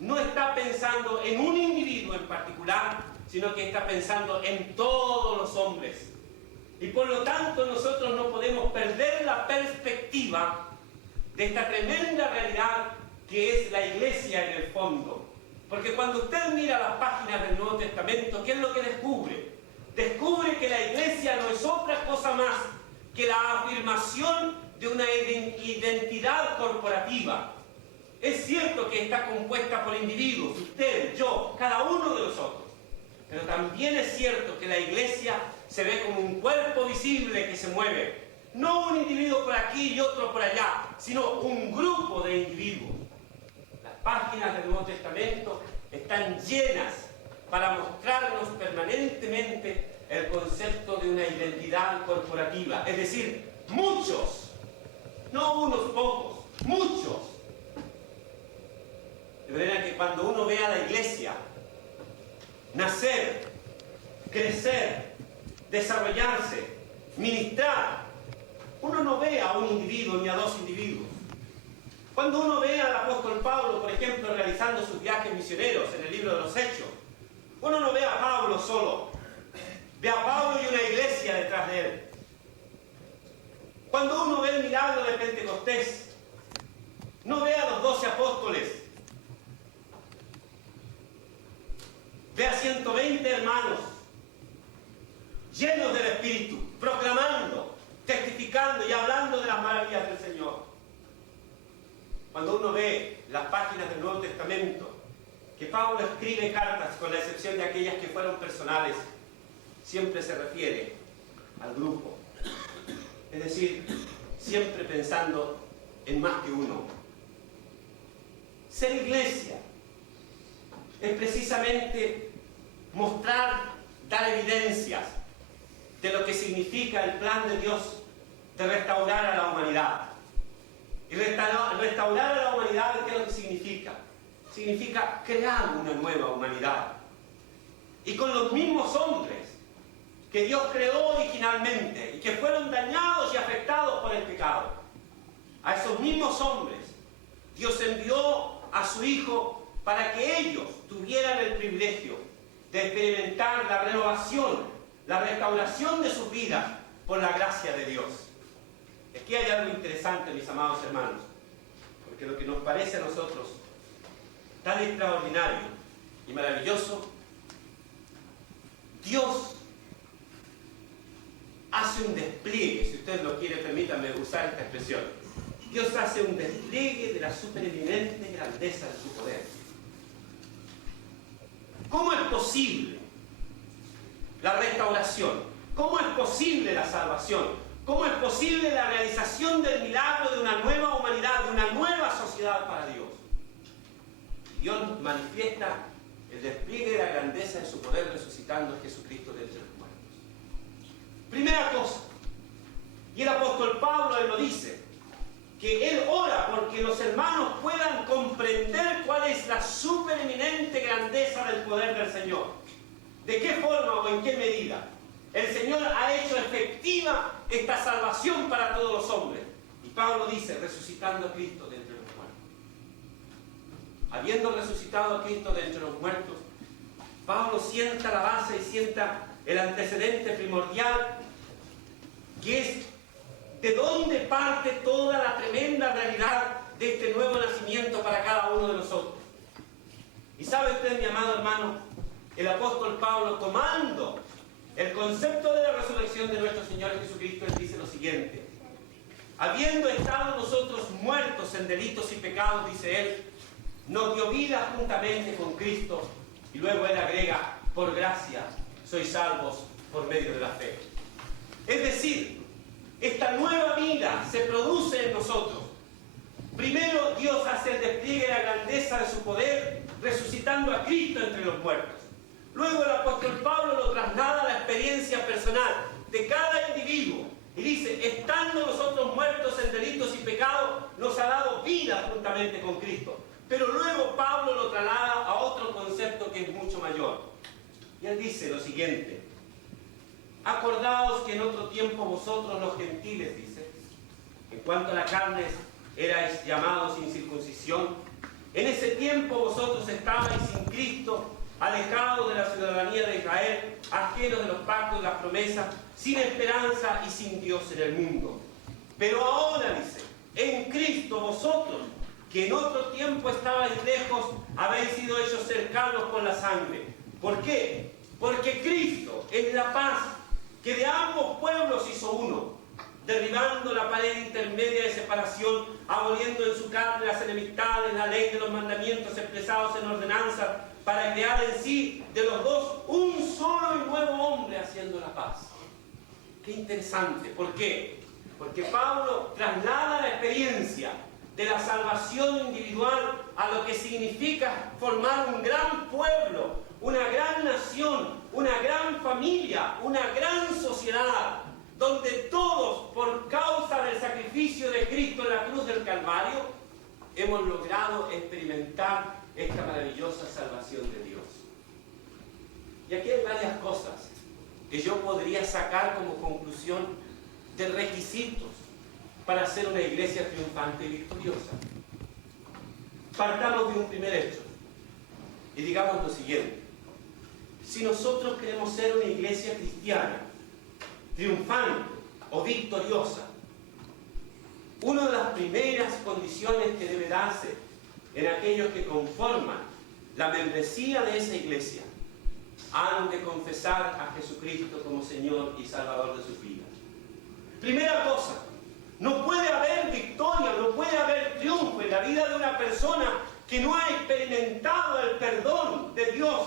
no está pensando en un individuo en particular, sino que está pensando en todos los hombres. Y por lo tanto nosotros no podemos perder la perspectiva de esta tremenda realidad que es la iglesia en el fondo. Porque cuando usted mira las páginas del Nuevo Testamento, ¿qué es lo que descubre? Descubre que la iglesia no es otra cosa más que la afirmación de una identidad corporativa. Es cierto que está compuesta por individuos, usted, yo, cada uno de nosotros. Pero también es cierto que la iglesia se ve como un cuerpo visible que se mueve. No un individuo por aquí y otro por allá, sino un grupo de individuos. Las páginas del Nuevo Testamento están llenas para mostrarnos permanentemente el concepto de una identidad corporativa. Es decir, muchos, no unos pocos, muchos. De manera que cuando uno ve a la iglesia nacer, crecer, desarrollarse, ministrar, uno no ve a un individuo ni a dos individuos. Cuando uno ve al apóstol Pablo, por ejemplo, realizando sus viajes misioneros en el libro de los Hechos, uno no ve a Pablo solo, ve a Pablo y una iglesia detrás de él. Cuando uno ve el milagro de Pentecostés, no ve a los 12 apóstoles, ve a 120 hermanos llenos del Espíritu, proclamando, testificando y hablando de las maravillas del Señor. Cuando uno ve las páginas del Nuevo Testamento, que Pablo escribe cartas, con la excepción de aquellas que fueron personales, siempre se refiere al grupo. Es decir, siempre pensando en más que uno. Ser iglesia es precisamente mostrar, dar evidencias de lo que significa el plan de Dios de restaurar a la humanidad. Y restaurar a la humanidad, ¿qué es lo que significa? Significa crear una nueva humanidad. Y con los mismos hombres que Dios creó originalmente y que fueron dañados y afectados por el pecado. A esos mismos hombres Dios envió a su Hijo para que ellos tuvieran el privilegio de experimentar la renovación, la restauración de sus vidas por la gracia de Dios. Aquí hay algo interesante, mis amados hermanos, porque lo que nos parece a nosotros tan extraordinario y maravilloso, Dios hace un despliegue, si ustedes lo quieren, permítanme usar esta expresión. Dios hace un despliegue de la supereminente grandeza de su poder. ¿Cómo es posible la restauración? ¿Cómo es posible la salvación? ¿Cómo es posible la realización del milagro de una nueva humanidad, de una nueva sociedad para Dios? Dios manifiesta el despliegue de la grandeza de su poder resucitando a Jesucristo de entre los muertos. Primera cosa, y el apóstol Pablo él lo dice, que él ora porque los hermanos puedan comprender cuál es la supereminente grandeza del poder del Señor. ¿De qué forma o en qué medida el Señor ha hecho efectiva esta salvación para todos los hombres? Y Pablo dice, resucitando a Cristo de entre los muertos. Habiendo resucitado a Cristo de entre los muertos, Pablo sienta la base y sienta el antecedente primordial, que es de dónde parte toda la tremenda realidad de este nuevo nacimiento para cada uno de nosotros. Y sabe usted, mi amado hermano, el apóstol Pablo, tomando el concepto de la resurrección de nuestro Señor Jesucristo, él dice lo siguiente: habiendo estado nosotros muertos en delitos y pecados, dice él, nos dio vida juntamente con Cristo, y luego él agrega, por gracia sois salvos por medio de la fe. Es decir, esta nueva vida se produce en nosotros. Primero Dios hace el despliegue de la grandeza de su poder, resucitando a Cristo entre los muertos. Luego el apóstol Pablo lo traslada a la experiencia personal de cada individuo y dice, estando nosotros muertos en delitos y pecados, nos ha dado vida juntamente con Cristo. Pero luego Pablo lo traslada a otro concepto que es mucho mayor. Y él dice lo siguiente: acordaos que en otro tiempo vosotros los gentiles, dice, en cuanto a la carne erais llamados sin circuncisión, en ese tiempo vosotros estabais sin Cristo, alejados de la ciudadanía de Israel, ajenos de los pactos y las promesas, sin esperanza y sin Dios en el mundo. Pero ahora, dice, en Cristo vosotros, que en otro tiempo estabais lejos, habéis sido hechos cercanos con la sangre. ¿Por qué? Porque Cristo es la paz que de ambos pueblos hizo uno, derribando la pared intermedia de separación, aboliendo en su carne las enemistades, la ley de los mandamientos expresados en ordenanza, para crear en sí de los dos un solo y nuevo hombre haciendo la paz. Qué interesante. ¿Por qué? Porque Pablo traslada la experiencia de la salvación individual a lo que significa formar un gran pueblo, una gran nación, una gran familia, una gran sociedad, donde todos, por causa del sacrificio de Cristo en la cruz del Calvario, hemos logrado experimentar esta maravillosa salvación de Dios. Y aquí hay varias cosas que yo podría sacar como conclusión de requisitos para ser una iglesia triunfante y victoriosa. Partamos de un primer hecho y digamos lo siguiente: si nosotros queremos ser una iglesia cristiana triunfante o victoriosa, una de las primeras condiciones que debe darse en aquellos que conforman la membresía de esa iglesia han de confesar a Jesucristo como Señor y Salvador de sus vidas. Primera cosa, no puede haber victoria, no puede haber triunfo en la vida de una persona que no ha experimentado el perdón de Dios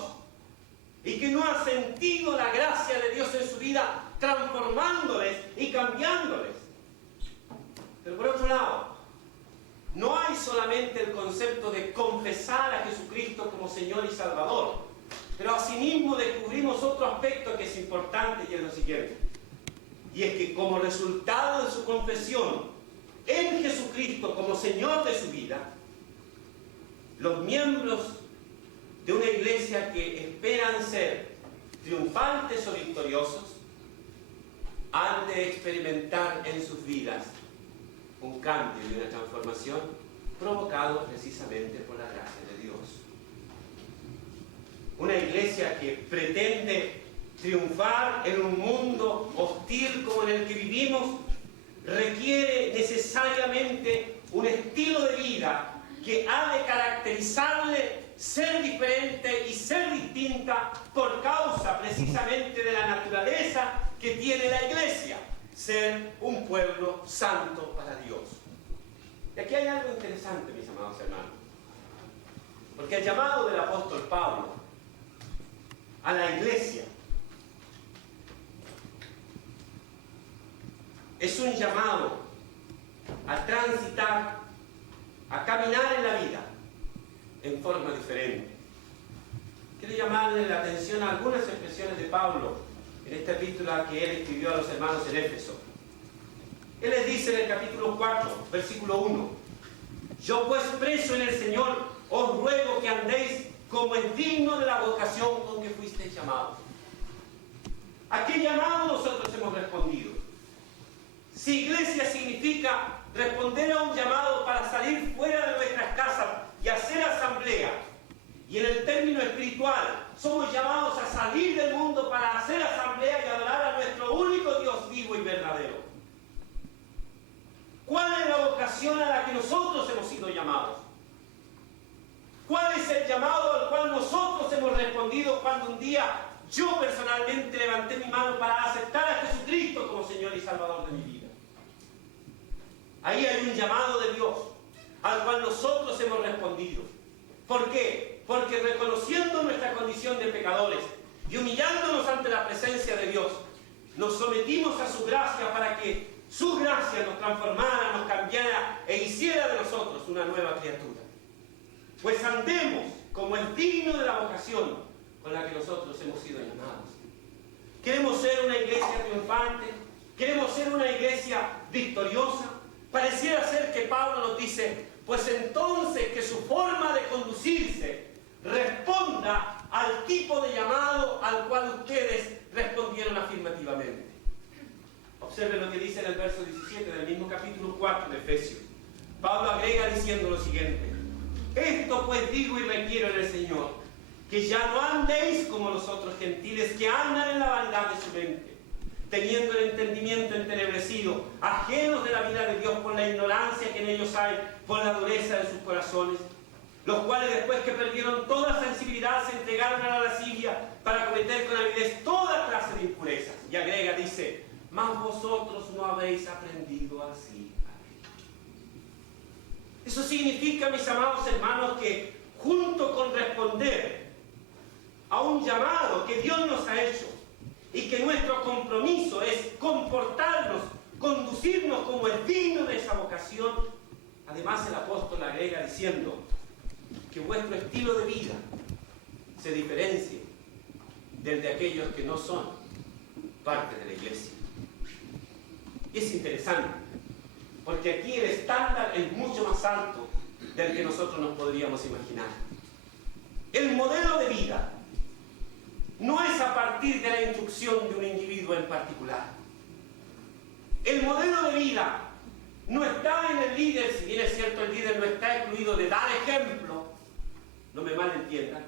y que no ha sentido la gracia de Dios en su vida, transformándoles y cambiándoles. Pero por otro lado, no hay solamente el concepto de confesar a Jesucristo como Señor y Salvador, pero asimismo descubrimos otro aspecto que es importante, y es lo siguiente: y es que como resultado de su confesión en Jesucristo como Señor de su vida, los miembros de una iglesia que esperan ser triunfantes o victoriosos han de experimentar en sus vidas un cambio y una transformación provocado precisamente por la gracia de Dios. Una iglesia que pretende triunfar en un mundo hostil como en el que vivimos requiere necesariamente un estilo de vida que ha de caracterizarle ser diferente y ser distinta por causa precisamente de la naturaleza que tiene la iglesia: ser un pueblo santo para Dios. Y aquí hay algo interesante, mis amados hermanos, porque el llamado del apóstol Pablo a la iglesia es un llamado a transitar, a caminar en la vida en forma diferente. Quiero llamarle la atención a algunas expresiones de Pablo en esta epístola que él escribió a los hermanos en Éfeso. Él les dice en el capítulo 4, versículo 1: yo pues preso en el Señor os ruego que andéis como es digno de la vocación con que fuisteis llamados. ¿A qué llamado nosotros hemos respondido? Si iglesia significa responder a un llamado para salir fuera de nuestras casas y hacer asamblea, y en el término espiritual somos llamados a salir del mundo para hacer asamblea y adorar a nuestro único Dios vivo y verdadero, ¿cuál es la vocación a la que nosotros hemos sido llamados? ¿Cuál es el llamado al cual nosotros hemos respondido cuando un día yo personalmente levanté mi mano para aceptar a Jesucristo como Señor y Salvador de mi vida? Ahí hay un llamado de Dios al cual nosotros hemos respondido. ¿Por qué? Porque reconociendo nuestra condición de pecadores y humillándonos ante la presencia de Dios, nos sometimos a su gracia para que su gracia nos transformara, nos cambiara e hiciera de nosotros una nueva criatura. Pues andemos como es digno de la vocación con la que nosotros hemos sido llamados. Queremos ser una iglesia triunfante, queremos ser una iglesia victoriosa. Pareciera ser que Pablo nos dice: pues entonces que su forma de conducirse responda al tipo de llamado al cual ustedes respondieron afirmativamente. Observen lo que dice en el verso 17 del mismo capítulo 4 de Efesios. Pablo agrega diciendo lo siguiente: esto pues digo y requiero en el Señor, que ya no andéis como los otros gentiles que andan en la vanidad de su mente, teniendo el entendimiento entenebrecido, ajenos de la vida de Dios por la ignorancia que en ellos hay, por la dureza de sus corazones, los cuales después que perdieron toda sensibilidad se entregaron a la lascivia para cometer con avidez toda clase de impurezas. Y agrega, dice: mas vosotros no habéis aprendido así. Eso significa, mis amados hermanos, que junto con responder a un llamado que Dios nos ha hecho, y que nuestro compromiso es comportarnos, conducirnos como es digno de esa vocación, además el apóstol agrega diciendo que vuestro estilo de vida se diferencie del de aquellos que no son parte de la iglesia. Y es interesante, porque aquí el estándar es mucho más alto del que nosotros nos podríamos imaginar. El modelo de vida no es a partir de la instrucción de un individuo en particular. El modelo de vida no está en el líder, si bien es cierto el líder no está excluido de dar ejemplo, no me malentiendan.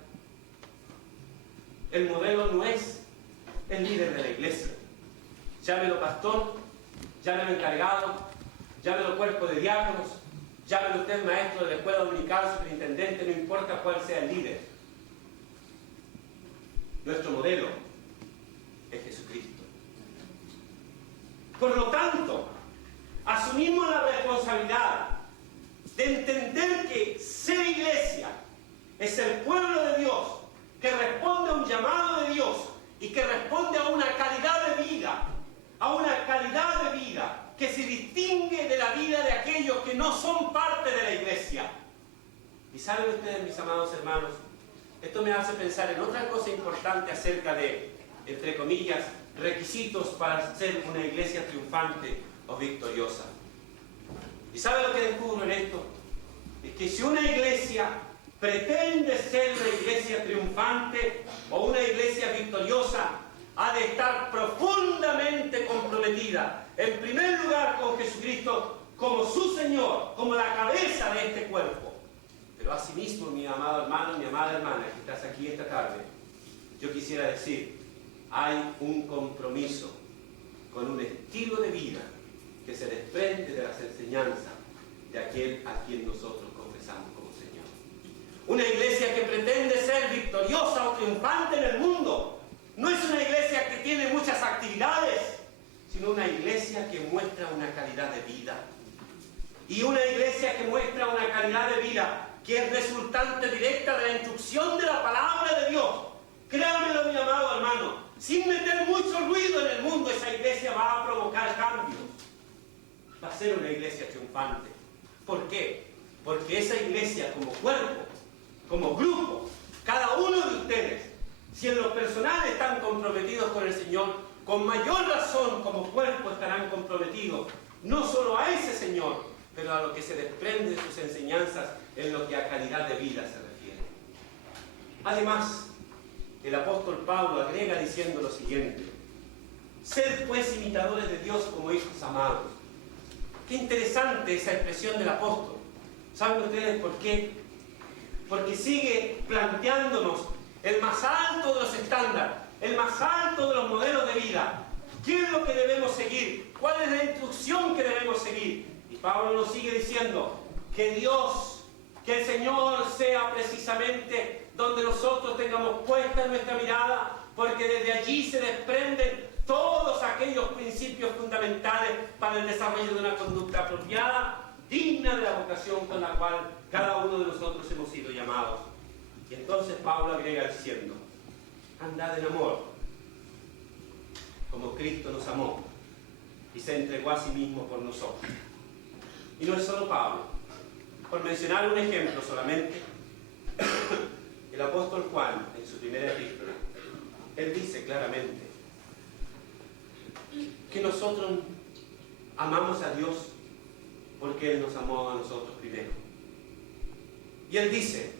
El modelo no es el líder de la iglesia. Llámelo pastor, llámelo encargado, llámelo cuerpo de diáconos, llámelo usted maestro de la escuela dominical, superintendente, no importa cuál sea el líder. Nuestro modelo es Jesucristo. Por lo tanto, asumimos la responsabilidad de entender que ser iglesia es el pueblo de Dios que responde a un llamado de Dios y que responde a una calidad de vida, que se distingue de la vida de aquellos que no son parte de la iglesia. Y saben ustedes, mis amados hermanos, esto me hace pensar en otra cosa importante acerca de, entre comillas, requisitos para ser una iglesia triunfante o victoriosa. ¿Y saben lo que descubro en esto? Es que si una iglesia pretende ser una iglesia triunfante o una iglesia victoriosa, ha de estar profundamente comprometida, en primer lugar con Jesucristo como su Señor, como la cabeza de este cuerpo. Pero asimismo, mi amado hermano, mi amada hermana, que estás aquí esta tarde, yo quisiera decir, hay un compromiso con un estilo de vida que se desprende de las enseñanzas de aquel a quien nosotros confesamos como Señor. Una iglesia que pretende ser victoriosa o triunfante en el mundo no es una iglesia que tiene muchas actividades, sino una iglesia que muestra una calidad de vida. Y una iglesia que muestra una calidad de vida que es resultante directa de la instrucción de la palabra de Dios. Créanmelo, mi amado hermano, sin meter mucho ruido en el mundo, esa iglesia va a provocar cambios. Va a ser una iglesia triunfante. ¿Por qué? Porque esa iglesia como cuerpo, como grupo, cada uno de ustedes, si en lo personal están comprometidos con el Señor, con mayor razón como cuerpo estarán comprometidos, no solo a ese Señor, pero a lo que se desprende de sus enseñanzas en lo que a calidad de vida se refiere. Además, el apóstol Pablo agrega diciendo lo siguiente: sed pues imitadores de Dios como hijos amados. Qué interesante esa expresión del apóstol. ¿Saben ustedes por qué? Porque sigue planteándonos el más alto de los estándares, el más alto de los modelos de vida. ¿Qué es lo que debemos seguir? ¿Cuál es la instrucción que debemos seguir? Y Pablo nos sigue diciendo que Dios, que el Señor sea precisamente donde nosotros tengamos puesta nuestra mirada, porque desde allí se desprenden todos aquellos principios fundamentales para el desarrollo de una conducta apropiada, digna de la vocación con la cual cada uno de nosotros hemos sido llamados. Y entonces Pablo agrega diciendo: andad en amor, como Cristo nos amó y se entregó a sí mismo por nosotros. Y no es solo Pablo. Por mencionar un ejemplo solamente, el apóstol Juan, en su primera epístola, él dice claramente que nosotros amamos a Dios porque Él nos amó a nosotros primero. Y él dice: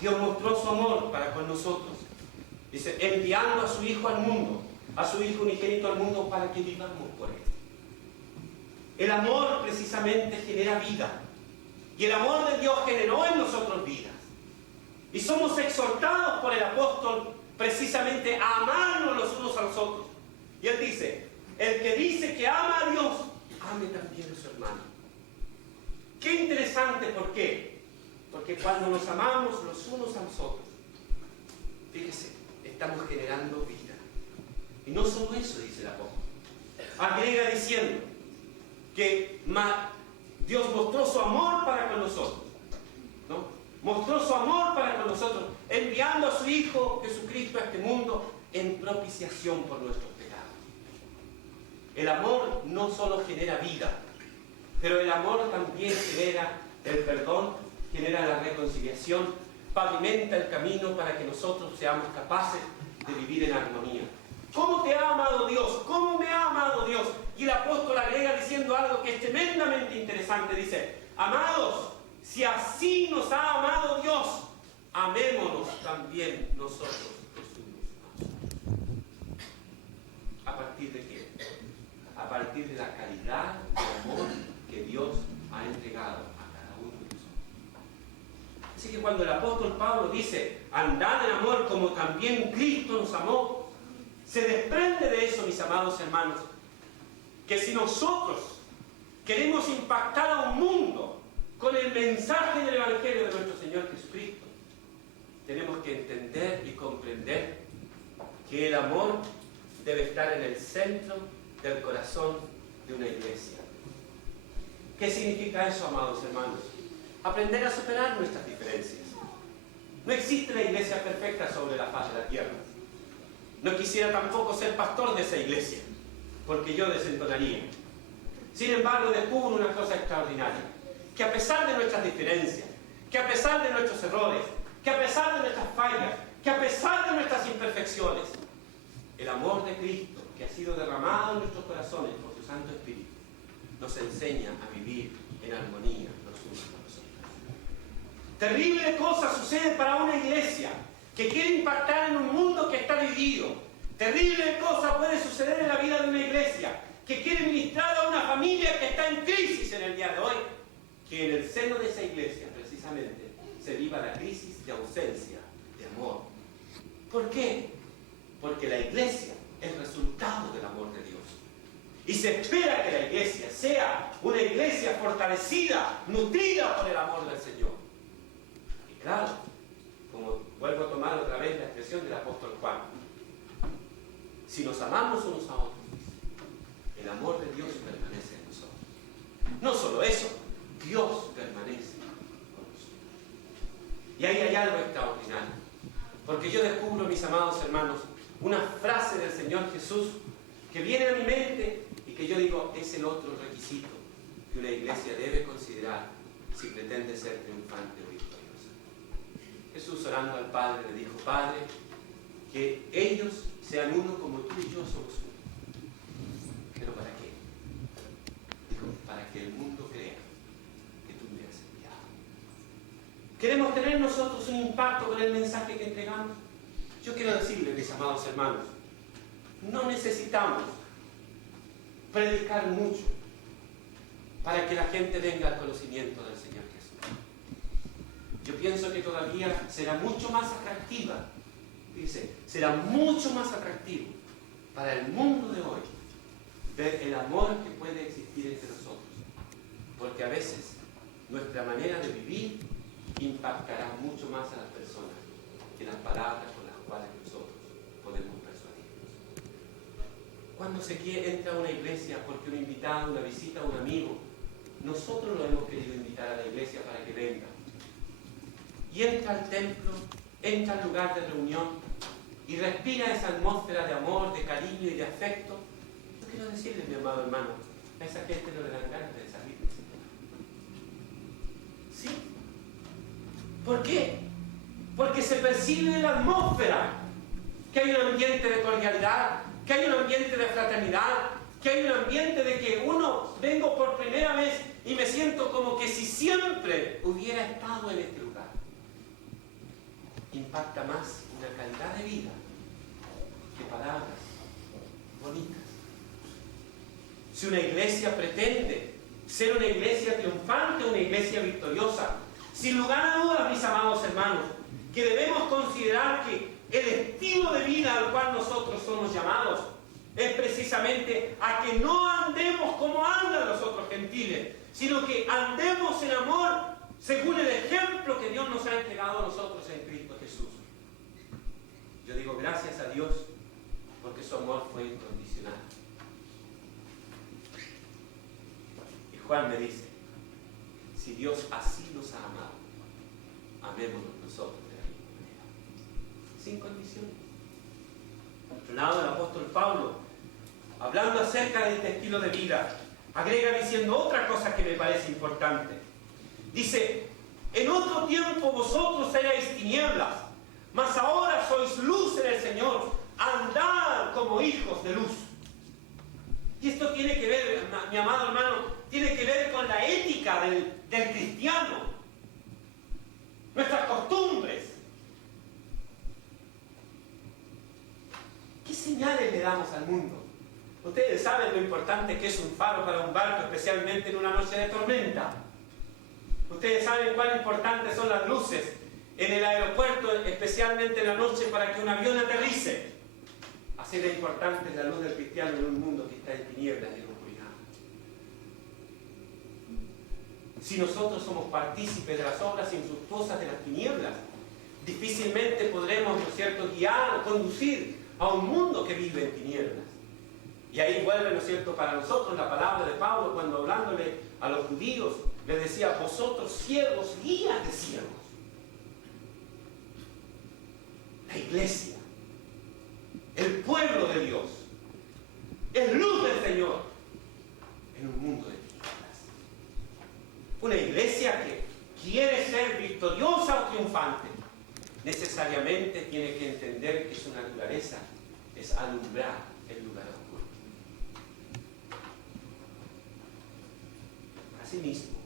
Dios mostró su amor para con nosotros, dice, enviando a su Hijo al mundo, a su Hijo unigénito al mundo, para que vivamos por Él. El amor precisamente genera vida, y el amor de Dios generó en nosotros vidas. Y somos exhortados por el apóstol precisamente a amarnos los unos a los otros. Y él dice: el que dice que ama a Dios, ame también a su hermano. Qué interesante, ¿por qué? Porque cuando nos amamos los unos a los otros, fíjese, estamos generando vida. Y no solo eso, dice el apóstol. Agrega diciendo que Dios mostró su amor para con nosotros, ¿no? Mostró su amor para con nosotros, enviando a su Hijo Jesucristo a este mundo en propiciación por nuestros pecados. El amor no solo genera vida, pero el amor también genera el perdón, genera la reconciliación, pavimenta el camino para que nosotros seamos capaces de vivir en armonía. ¿Cómo te ha amado Dios? ¿Cómo me ha amado Dios? Y el apóstol agrega diciendo algo que es tremendamente interesante. Dice: amados, si así nos ha amado Dios, amémonos también nosotros los unos a los otros. ¿A partir de qué? A a partir de la calidad de amor que Dios ha entregado a cada uno de nosotros. Así que cuando el apóstol Pablo dice, andad en amor como también Cristo nos amó, se desprende de eso, mis amados hermanos, que si nosotros queremos impactar a un mundo con el mensaje del Evangelio de nuestro Señor Jesucristo, tenemos que entender y comprender que el amor debe estar en el centro del corazón de una iglesia. ¿Qué significa eso, amados hermanos? Aprender a superar nuestras diferencias. No existe la iglesia perfecta sobre la faz de la tierra. No quisiera tampoco ser pastor de esa iglesia, porque yo desentonaría. Sin embargo, descubro una cosa extraordinaria, que a pesar de nuestras diferencias, que a pesar de nuestros errores, que a pesar de nuestras fallas, que a pesar de nuestras imperfecciones, el amor de Cristo, que ha sido derramado en nuestros corazones por su Santo Espíritu, nos enseña a vivir en armonía los unos con los otros. Terrible cosa sucede para una iglesia que quiere impactar en un mundo que está dividido. Terrible cosa puede suceder en la vida de una iglesia que quiere ministrar a una familia que está en crisis en el día de hoy, que en el seno de esa iglesia precisamente se viva la crisis de ausencia de amor. ¿Por qué? Porque la iglesia es resultado del amor de Dios. Y se espera que la iglesia sea una iglesia fortalecida, nutrida por el amor del Señor. Y claro, como vuelvo a tomar otra vez la expresión del apóstol Juan, si nos amamos unos a otros, el amor de Dios permanece en nosotros. No solo eso, Dios permanece con nosotros. Y ahí hay algo extraordinario. Porque yo descubro, mis amados hermanos, una frase del Señor Jesús que viene a mi mente y que yo digo, es el otro requisito que una iglesia debe considerar si pretende ser triunfante o victoriosa. Jesús, orando al Padre, le dijo, Padre, que ellos sean uno como tú y yo somos uno. ¿Pero para qué? Dijo, para que el mundo crea que tú me has enviado. ¿Queremos tener nosotros un impacto con el mensaje que entregamos? Yo quiero decirles, mis amados hermanos, no necesitamos predicar mucho para que la gente venga al conocimiento del Señor Jesús. Yo pienso que todavía será mucho más atractiva, dice, será mucho más atractivo para el mundo de hoy ver el amor que puede existir entre nosotros, porque a veces nuestra manera de vivir impactará mucho más a las personas que las palabras con las cuales nosotros podemos persuadirnos. Cuando se entra a una iglesia porque un invitado, una visita, un amigo, nosotros lo hemos querido invitar a la iglesia para que venga. Y entra al templo, entra al lugar de reunión y respira esa atmósfera de amor, de cariño y de afecto. Yo quiero decirle, mi amado hermano, a esa gente no le dan ganas de salirse. ¿Sí? ¿Por qué? Porque se percibe en la atmósfera que hay un ambiente de cordialidad, que hay un ambiente de fraternidad, que hay un ambiente de que vengo por primera vez y me siento como que si siempre hubiera estado en este lugar. Impacta más una calidad de vida que palabras bonitas. Si una iglesia pretende ser una iglesia triunfante, una iglesia victoriosa, sin lugar a dudas, mis amados hermanos, que debemos considerar que el estilo de vida al cual nosotros somos llamados es precisamente a que no andemos como andan los otros gentiles, sino que andemos en amor según el ejemplo que Dios nos ha entregado a nosotros en Cristo Jesús. Yo digo gracias a Dios porque su amor fue incondicional. Y Juan me dice, si Dios así nos ha amado, amémonos nosotros de la misma manera, sin condiciones. Por otro lado, el apóstol Pablo, hablando acerca de este estilo de vida, agrega diciendo otra cosa que me parece importante. Dice, en otro tiempo vosotros erais tinieblas, mas ahora sois luz en el Señor, andad como hijos de luz. Y esto tiene que ver, mi amado hermano, tiene que ver con la ética del cristiano, nuestras costumbres. ¿Qué señales le damos al mundo? Ustedes saben lo importante que es un faro para un barco, especialmente en una noche de tormenta. Ustedes saben cuán importantes son las luces en el aeropuerto, especialmente en la noche, para que un avión aterrice. Así de importante es la luz del cristiano en un mundo que está en tinieblas y en oscuridad. Si nosotros somos partícipes de las obras infructuosas de las tinieblas, difícilmente podremos, ¿no es cierto?, guiar o conducir a un mundo que vive en tinieblas. Y ahí vuelve, ¿no es cierto?, para nosotros la palabra de Pablo cuando hablándole a los judíos les decía: vosotros siervos, guías de siervos. La iglesia, el pueblo de Dios, es luz del Señor en un mundo de tinieblas. Una iglesia que quiere ser victoriosa o triunfante necesariamente tiene que entender que su naturaleza es alumbrar el lugar oscuro. Asimismo,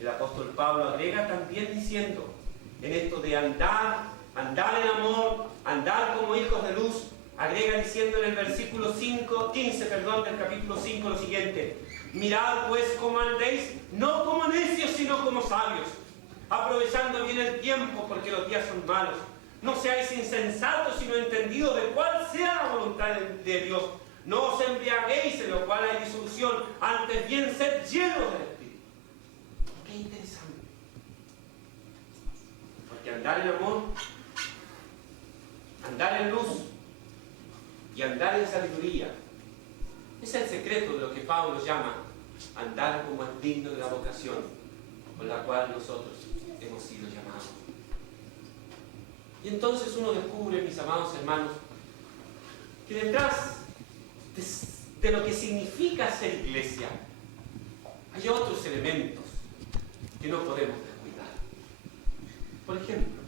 el apóstol Pablo agrega también diciendo, en esto de andar en amor, andar como hijos de luz, agrega diciendo en el versículo 15 del capítulo 5 lo siguiente: mirad pues cómo andéis, no como necios, sino como sabios, aprovechando bien el tiempo, porque los días son malos. No seáis insensatos, sino entendidos de cuál sea la voluntad de Dios. No os embriaguéis, en lo cual hay disolución, antes bien sed llenos del Espíritu. Qué interesante. Porque andar en amor, andar en luz y andar en sabiduría es el secreto de lo que Pablo llama andar como es digno de la vocación con la cual nosotros hemos sido llamados. Y entonces uno descubre, mis amados hermanos, que detrás de lo que significa ser iglesia hay otros elementos que no podemos descuidar. Por ejemplo,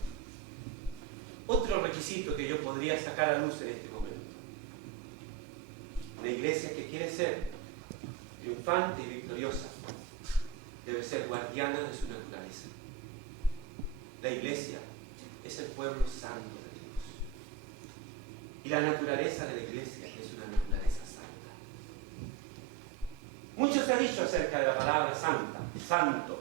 otro requisito que yo podría sacar a luz en este momento: una iglesia que quiere ser triunfante y victoriosa debe ser guardiana de su naturaleza. La iglesia es el pueblo santo de Dios. Y la naturaleza de la iglesia es una naturaleza santa. Mucho se ha dicho acerca de la palabra santa, santo,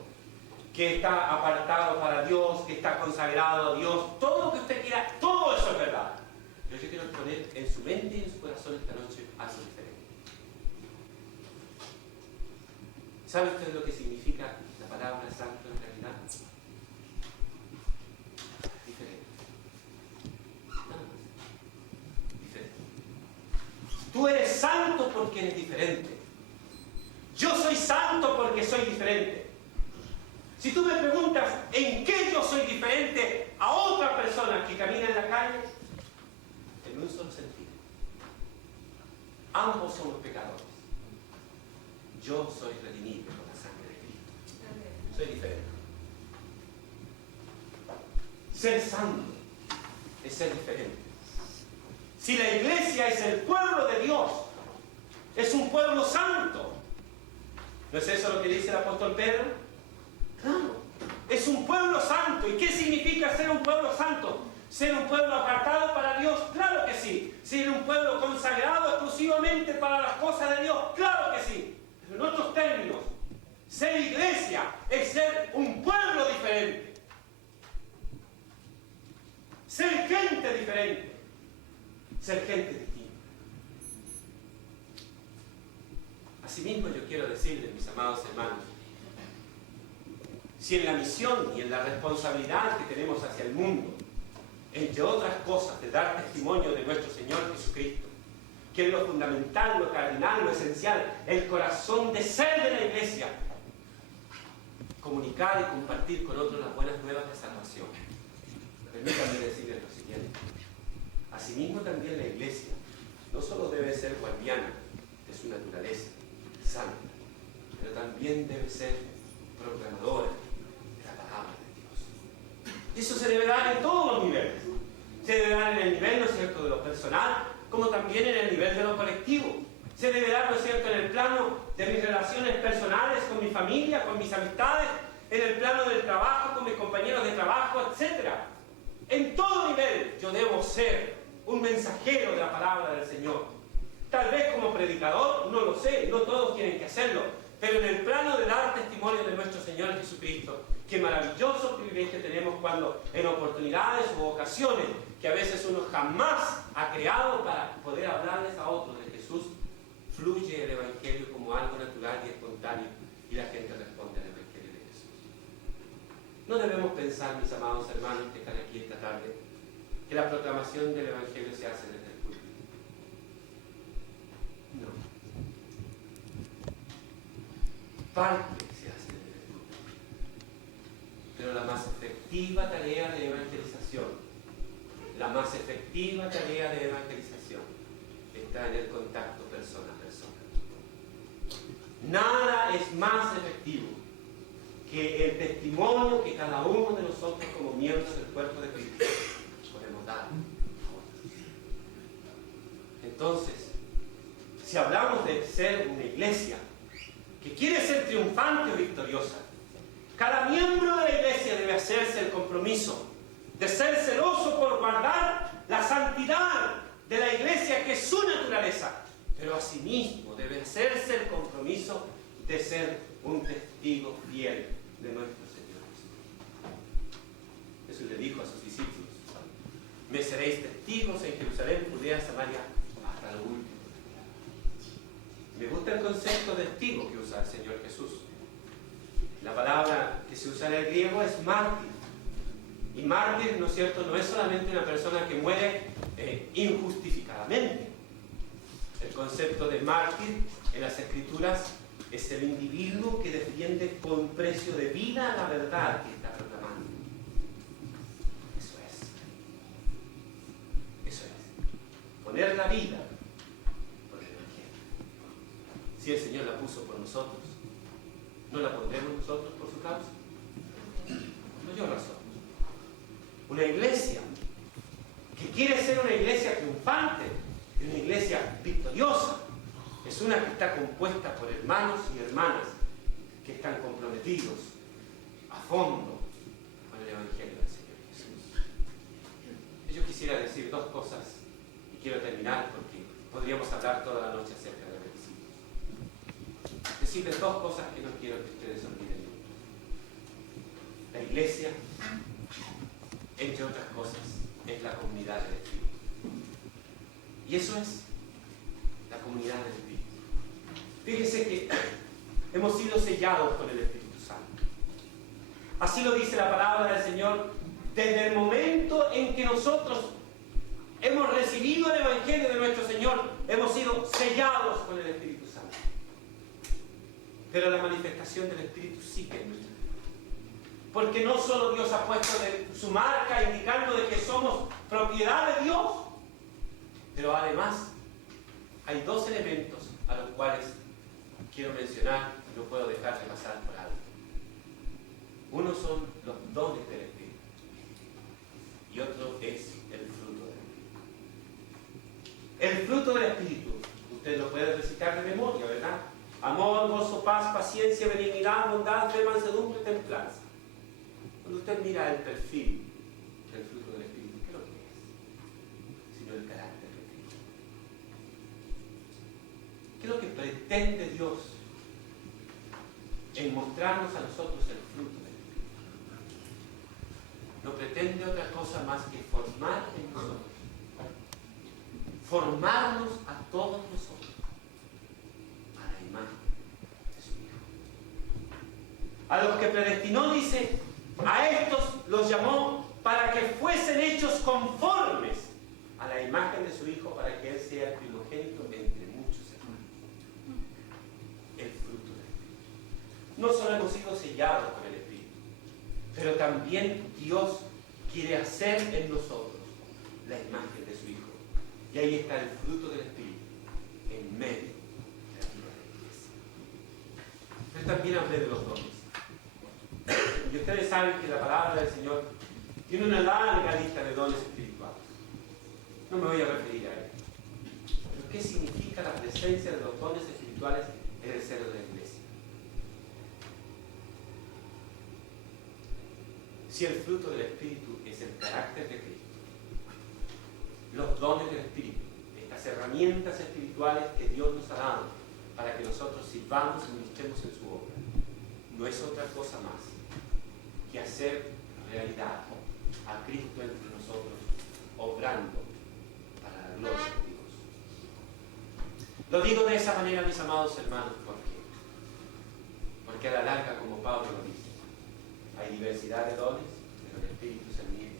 que está apartado para Dios, que está consagrado a Dios, todo lo que usted quiera, todo eso es verdad. Pero yo quiero poner en su mente y en su corazón esta noche algo diferente. ¿Sabe usted lo que significa la palabra santo en realidad? Diferente. Nada más. Diferente. Tú eres santo porque eres diferente. Yo soy santo porque soy diferente. Si tú me preguntas en qué yo soy diferente a otra persona que camina en la calle, en un solo sentido: ambos somos pecadores. Yo soy redimido con la sangre de Cristo. Soy diferente. Ser santo es ser diferente. Si la iglesia es el pueblo de Dios, es un pueblo santo. ¿No es eso lo que dice el apóstol Pedro? Claro, es un pueblo santo. ¿Y qué significa ser un pueblo santo? ¿Ser un pueblo apartado para Dios? Claro que sí. ¿Ser un pueblo consagrado exclusivamente para las cosas de Dios? Claro que sí. Pero en otros términos, ser iglesia es ser un pueblo diferente. Ser gente diferente. Ser gente distinta. Asimismo, yo quiero decirles, mis amados hermanos, si en la misión y en la responsabilidad que tenemos hacia el mundo, entre otras cosas, de dar testimonio de nuestro Señor Jesucristo, que es lo fundamental, lo cardinal, lo esencial, el corazón de ser de la iglesia, comunicar y compartir con otros las buenas nuevas de salvación. Permítanme decirles lo siguiente: asimismo también la iglesia no solo debe ser guardiana de su naturaleza santa, pero también debe ser proclamadora de la palabra de Dios. Y eso se debe dar en todos los niveles. Se debe dar en el nivel, ¿no es cierto?, de lo personal, como también en el nivel de lo colectivo. Se debe dar, ¿no es cierto?, en el plano de mis relaciones personales con mi familia, con mis amistades, en el plano del trabajo, con mis compañeros de trabajo, etc. En todo nivel yo debo ser un mensajero de la palabra del Señor. Tal vez como predicador, no lo sé, no todos tienen que hacerlo, pero en el plano de dar testimonio de nuestro Señor Jesucristo, qué maravilloso privilegio tenemos cuando en oportunidades u ocasiones que a veces uno jamás ha creado para poder hablarles a otros de Jesús, fluye el Evangelio como algo natural y espontáneo y la gente responde al Evangelio de Jesús. No debemos pensar, mis amados hermanos que están aquí esta tarde, que la proclamación del Evangelio se hace desde el púlpito. No. Parte se hace desde el púlpito. Pero la más efectiva tarea de evangelización, está en el contacto persona a persona. Nada es más efectivo que el testimonio que cada uno de nosotros como miembros del cuerpo de Cristo podemos dar a otros. Entonces, si hablamos de ser una iglesia que quiere ser triunfante o victoriosa, cada miembro de la iglesia debe hacerse el compromiso de ser celoso por guardar la santidad de la iglesia, que es su naturaleza, pero asimismo debe hacerse el compromiso de ser un testigo fiel de nuestro Señor Jesús. Jesús le dijo a sus discípulos: me seréis testigos en Jerusalén, Judea, Samaria, hasta lo último. Me gusta el concepto de testigo que usa el Señor Jesús. La palabra que se usa en el griego es mártir. Y mártir, ¿no es cierto?, no es solamente una persona que muere injustificadamente. El concepto de mártir en las Escrituras es el individuo que defiende con precio de vida la verdad que está proclamando. Eso es. Poner la vida por el Evangelio. Si el Señor la puso por nosotros, ¿no la pondremos nosotros por su causa? No yo razón. Una iglesia que quiere ser una iglesia triunfante, una iglesia victoriosa, es una que está compuesta por hermanos y hermanas que están comprometidos a fondo con el Evangelio del Señor Jesús. Yo quisiera decir dos cosas y quiero terminar porque podríamos hablar toda la noche acerca de los discípulos. Decirles dos cosas que no quiero que ustedes olviden. La iglesia, entre otras cosas, es la comunidad del Espíritu. Y eso es la comunidad del Espíritu. Fíjense que hemos sido sellados con el Espíritu Santo. Así lo dice la palabra del Señor. Desde el momento en que nosotros hemos recibido el Evangelio de nuestro Señor, hemos sido sellados con el Espíritu Santo. Pero la manifestación del Espíritu sigue en nuestra vida. Porque no solo Dios ha puesto su marca indicando de que somos propiedad de Dios, pero además hay dos elementos a los cuales quiero mencionar y no puedo dejar de pasar por alto. Uno son los dones del Espíritu y otro es el fruto del Espíritu. El fruto del Espíritu, usted lo puede recitar de memoria, ¿verdad? Amor, gozo, paz, paciencia, benignidad, bondad, fe, mansedumbre, templanza. Cuando usted mira el perfil del fruto del Espíritu, ¿qué es lo que es? Sino el carácter de Cristo. ¿Qué es lo que pretende Dios en mostrarnos a nosotros el fruto del Espíritu? No pretende otra cosa más que formar en nosotros, formarnos a todos nosotros a la imagen de su Hijo. A los que predestinó, dice, a estos los llamó para que fuesen hechos conformes a la imagen de su Hijo, para que Él sea el primogénito entre muchos hermanos. El fruto del Espíritu. No solo hemos sido sellados con el Espíritu, pero también Dios quiere hacer en nosotros la imagen de su Hijo. Y ahí está el fruto del Espíritu, en medio de la vida de la iglesia. Yo también hablé de los dones. Y ustedes saben que la palabra del Señor tiene una larga lista de dones espirituales. No me voy a referir a él. Pero ¿qué significa la presencia de los dones espirituales en el seno de la iglesia? Si el fruto del Espíritu es el carácter de Cristo, los dones del Espíritu, esta se herramientas espirituales que Dios nos ha dado para que nosotros sirvamos y ministremos en su obra. No es otra cosa más que hacer realidad a Cristo entre nosotros, obrando para la gloria de Dios. Lo digo de esa manera, mis amados hermanos, ¿por qué? Porque a la larga, como Pablo lo dice, hay diversidad de dones, pero el Espíritu es el mismo.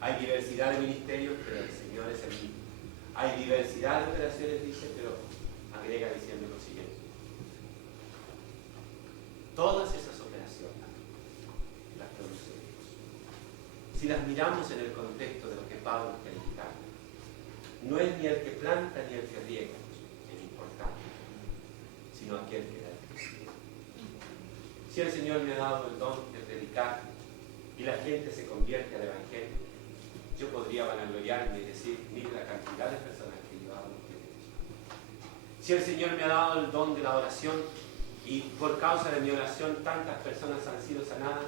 Hay diversidad de ministerios, pero el Señor es el mismo. Hay diversidad de operaciones, dice, pero agrega diciendo lo siguiente. Todas esas operaciones las produce Dios. Si las miramos en el contexto de lo que Pablo está indicando, no es ni el que planta ni el que riega el importante, sino aquel que da el crecimiento. Si el Señor me ha dado el don de predicar y la gente se convierte al Evangelio, yo podría vanagloriarme y decir, mire la cantidad de personas que yo hablo. Si el Señor me ha dado el don de la oración y por causa de mi oración tantas personas han sido sanadas,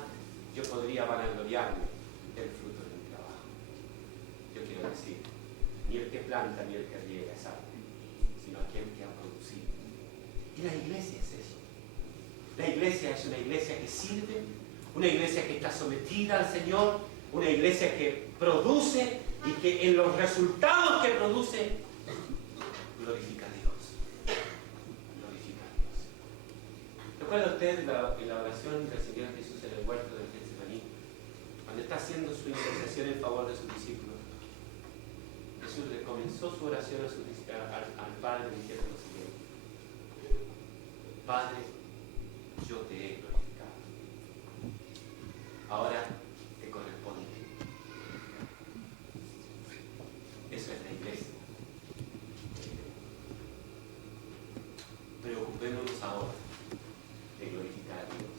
yo podría vanagloriarme del fruto de mi trabajo. Yo quiero decir, ni el que planta ni el que riega es algo, sino aquel que ha producido. Y la iglesia es eso. La iglesia es una iglesia que sirve, una iglesia que está sometida al Señor, una iglesia que produce y que en los resultados que produce glorifica a Dios. Glorifica a Dios. ¿Recuerda usted en la oración del Señor Jesús en el huerto del Getsemaní? Cuando está haciendo su intercesión en favor de sus discípulos, Jesús le comenzó su oración al Padre diciendo lo siguiente: Padre, yo te he glorificado. Ahora te corresponde. Eso es la iglesia. Preocupémonos ahora de glorificar a Dios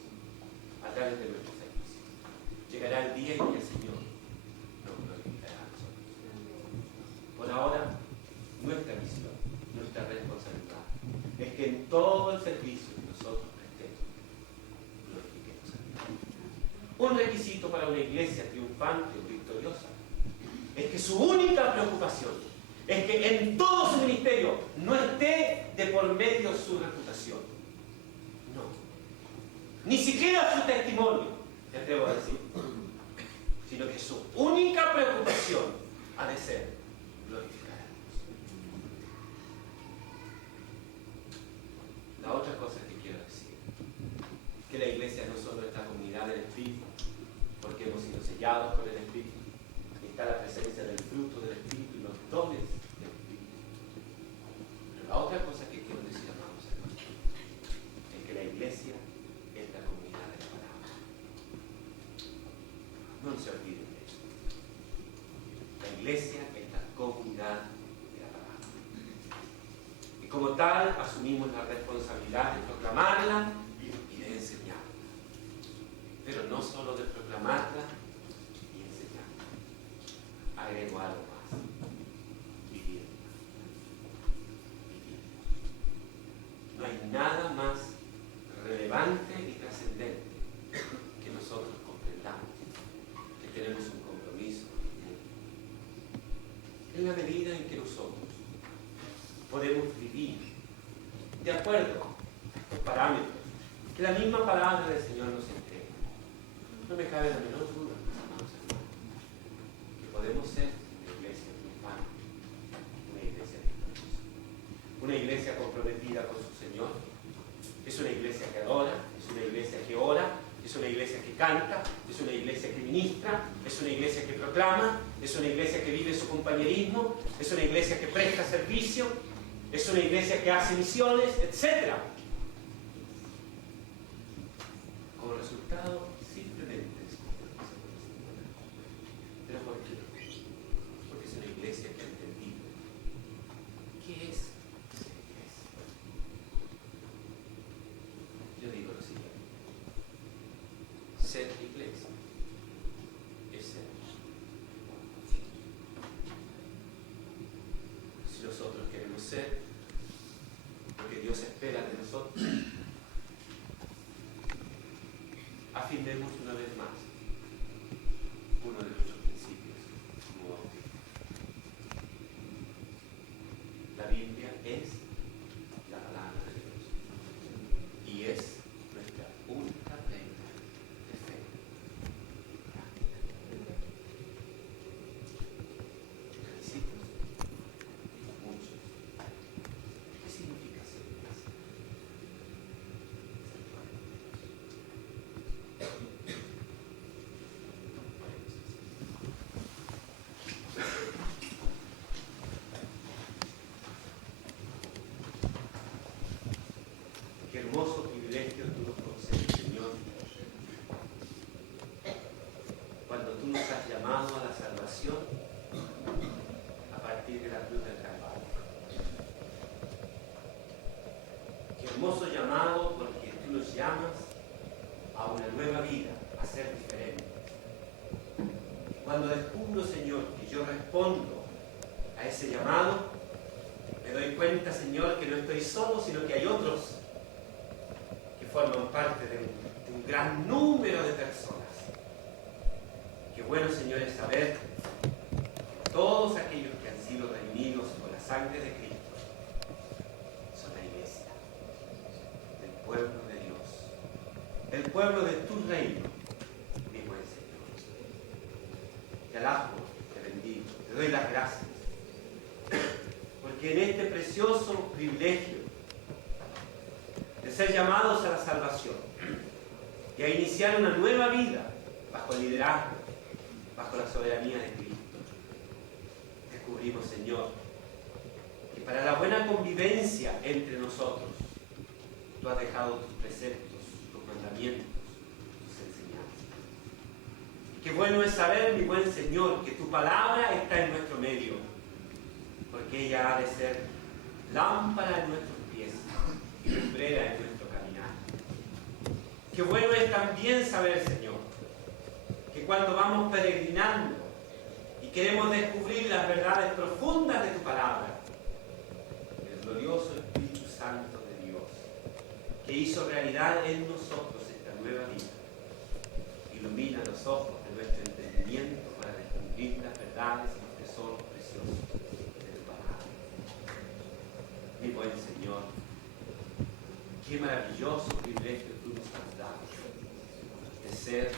a través de nuestro servicio. Llegará el día en que el Señor nos glorificará a nosotros. Por ahora, nuestra misión, nuestra responsabilidad es que en todo el servicio que nosotros prestemos, glorifiquemos a Dios. Un requisito para una iglesia triunfante o victoriosa es que su única preocupación es que en todo su ministerio no esté de por medio su reputación. No. Ni siquiera su testimonio, te atrevo a decir. Sino que su única preocupación ha de ser glorificar a Dios. La otra cosa que quiero decir, que la iglesia no solo es la comunidad del Espíritu, porque hemos sido sellados con el Espíritu, está la presencia del fruto del Espíritu y los dones del Espíritu. Pero la otra cosa que quiero decir, amados hermanos, es que la iglesia es la comunidad de la palabra. No se olviden de eso. La iglesia es la comunidad de la palabra. Y como tal, asumimos la responsabilidad de proclamarla y de enseñarla. Pero no solo de proclamarla y enseñarla. Agrego algo más. Vivirla. Vivirla. No hay nada más relevante y trascendente que nosotros comprendamos que tenemos un compromiso en la medida en que nosotros podemos vivir de acuerdo a los parámetros que la misma palabra del Señor nos entrega. No me cabe la menor duda, amados hermanos, que podemos ser una iglesia triunfante, una iglesia victoriosa, una iglesia comprometida con su Señor. Es una iglesia que adora, es una iglesia que ora, es una iglesia que canta, es una iglesia que ministra, es una iglesia que proclama, es una iglesia que vive su compañerismo, es una iglesia que presta servicio, es una iglesia que hace misiones, etc. Como resultado, simplemente es compromiso con el Señor. ¿Pero por qué? Porque es una iglesia que ha entendido qué es ser iglesia. Yo digo lo siguiente: ser iglesia es ser. Si nosotros queremos ser lo que Dios espera de nosotros, afirmemos una vez más uno de nuestros principios como bautismo. Biblia es la palabra de Dios. Y es nuestra única regla de fe. Requisitos, muchos. ¿Qué significa ser iglesia? Qué hermoso privilegio tú nos concedes, Señor, cuando tú nos has llamado a la salvación a partir de la cruz del Calvario. Qué hermoso llamado, porque tú nos llamas a una nueva vida, a ser diferentes. Cuando descubro, Señor, que yo respondo a ese llamado, me doy cuenta, Señor, que no estoy solo, sino que hay otros que forman parte de un gran número de personas. Qué bueno, Señor, es saber que todos aquellos que han sido redimidos por la sangre de Cristo son la iglesia del pueblo de Dios, el pueblo de tu reino, mi buen Señor. Te alabo, te bendigo, te doy las gracias, porque en este precioso privilegio de ser llamados a la salvación y a iniciar una nueva vida bajo el liderazgo, bajo la soberanía de Cristo, descubrimos, Señor, que para la buena convivencia entre nosotros, tú has dejado tus preceptos, tus mandamientos, tus enseñanzas. Y qué bueno es saber, mi buen Señor, que tu palabra está en nuestro medio, porque ella ha de ser lámpara en nuestros pies y lumbrera en nuestro caminar. Qué bueno es también saber, Señor, que cuando vamos peregrinando y queremos descubrir las verdades profundas de tu palabra, el glorioso Espíritu Santo de Dios, que hizo realidad en nosotros esta nueva vida, ilumina los ojos de nuestro entendimiento para descubrir las verdades y los tesoros preciosos de tu palabra. Mi buen Señor, qué maravilloso privilegio tú nos has dado de ser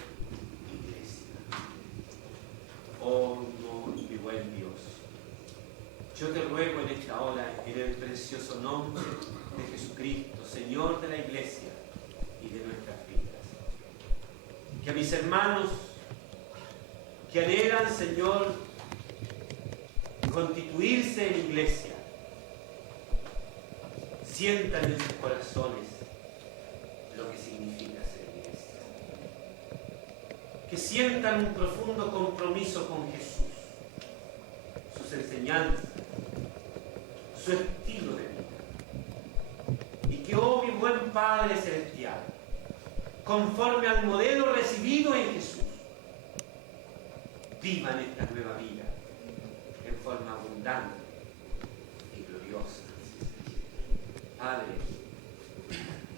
iglesia. Oh, no, mi buen Dios, yo te ruego en esta hora, en el precioso nombre de Jesucristo, Señor de la iglesia y de nuestras vidas, que a mis hermanos que anhelan, Señor, constituirse en iglesia, sientan en sus corazones lo que significa ser iglesia. Que sientan un profundo compromiso con Jesús, sus enseñanzas, su estilo de vida. Y que, oh mi buen Padre Celestial, conforme al modelo recibido en Jesús, vivan esta nueva vida en forma abundante y gloriosa. Padre,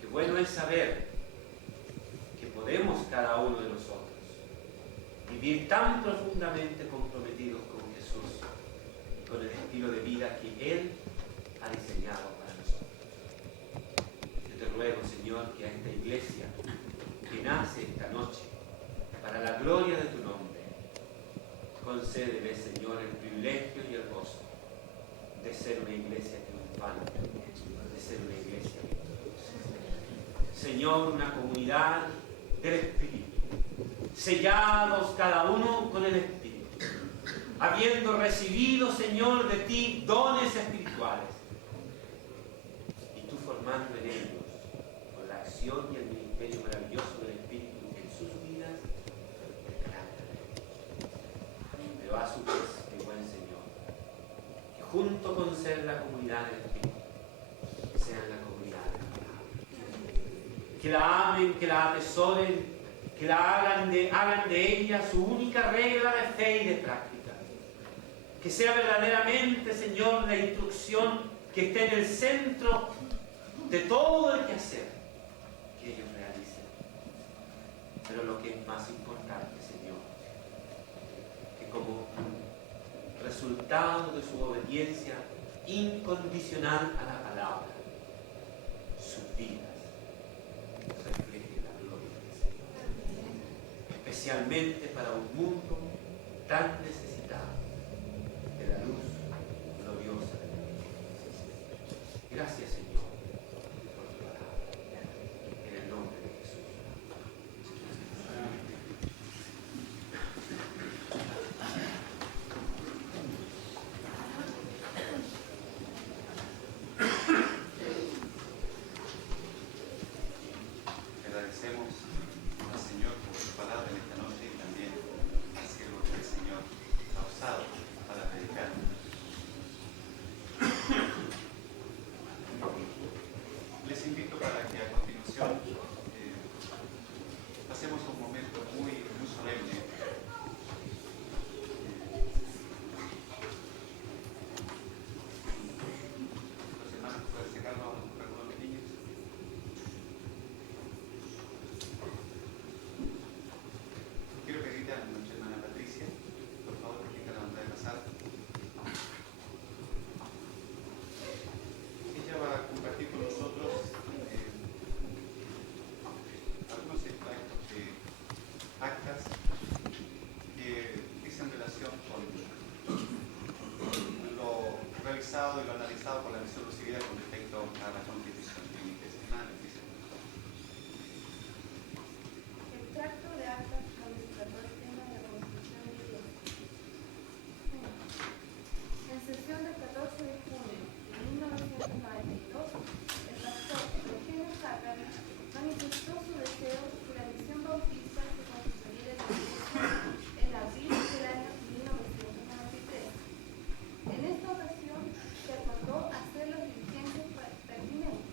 qué bueno es saber que podemos cada uno de nosotros vivir tan profundamente comprometidos con Jesús y con el estilo de vida que Él ha diseñado para nosotros. Yo te ruego, Señor, que a esta iglesia que nace esta noche para la gloria de tu nombre, concédele, Señor, el privilegio y el gozo de ser una iglesia triunfante, de ser una iglesia victoriosa. Señor, una comunidad del Espíritu, sellados cada uno con el Espíritu, habiendo recibido, Señor, de ti dones espirituales, y tú formando en ellos, con la acción y el ministerio maravilloso del Espíritu en sus vidas, el carácter. Pero a su vez, mi buen Señor, que junto con ser la comunidad del Espíritu, sean la comunidad de la palabra. Que la amen, que la atesoren, que la hagan de ella su única regla de fe y de práctica. Que sea verdaderamente, Señor, la instrucción que esté en el centro de todo el quehacer que ellos realicen. Pero lo que es más importante, Señor, que como resultado de su obediencia incondicional a la palabra, sus vidas reflejen la gloria del Señor, especialmente para un mundo tan necesitado de la luz gloriosa de la Iglesia. Gracias, Señor, por tu palabra, en el nombre de Jesús. Agradecemos al Señor por su palabra en esta noche y también al siervo que el Señor ha usado para predicar. Les invito para que a continuación pasemos un momento muy solemne. Los hermanos pueden sacarlo a los niños. Quiero pedirle a nuestra hermana Patricia, por favor, que tenga la bondad de pasar. Ella va a compartir con nosotros algunos actas que dicen relación con lo realizado y lo analizado por la misión recibida con respecto a la Constitución de mi iglesia. Hermana Patricia. Extracto de actas administrativas de la Constitución de la Iglesia. En sesión del 14 de junio de 1992, el pastor Eugenio Jácara manifestó su deseo que la misión bautista se constituyera en la Iglesia en abril del año 1993. En esta ocasión se acordó hacer los diligencias pertinentes,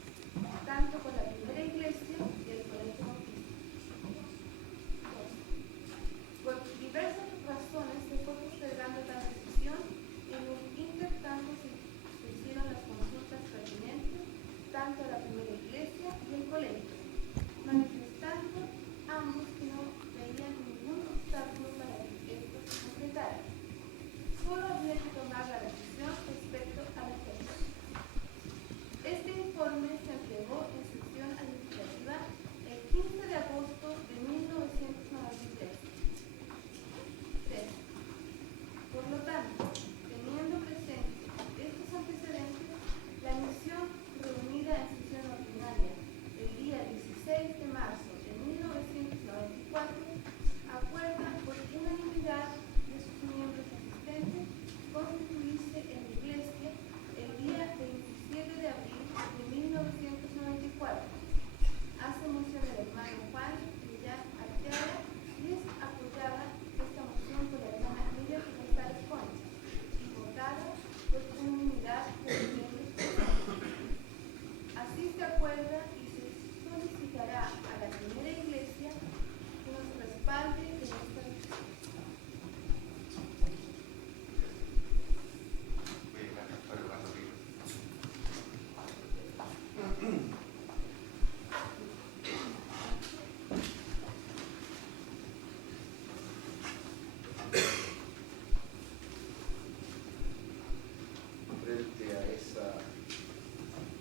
tanto con la primera iglesia y el colegio bautista. Por diversas razones se fue postergando la decisión y en el intertanto se hicieron las consultas pertinentes tanto a la primera iglesia y el colegio, manifestando ambos que no veían ningún obstáculo para que esto se concretara. Solo había que tomar la decisión respecto a la fecha. Este informe se entregó en sesión administrativa el 15 de agosto de 1993. 3. Por lo tanto, teniendo presentes estos antecedentes, la misión reunida en sesión ordinaria el día 16 de marzo de 1994 acuerda por unanimidad de sus miembros asistentes constituirse en la Iglesia el día 27 de abril de 1994. Hace mención el hermano Juan Villar Arteaga y es apoyada esta moción por la hermana Miriam González Concha y votada por unanimidad de los miembros presentes. Así se acuerda y se solicitará a la primera iglesia que nos respalde en esta decisión. Voy a dejar para el barrio arriba. Frente a esa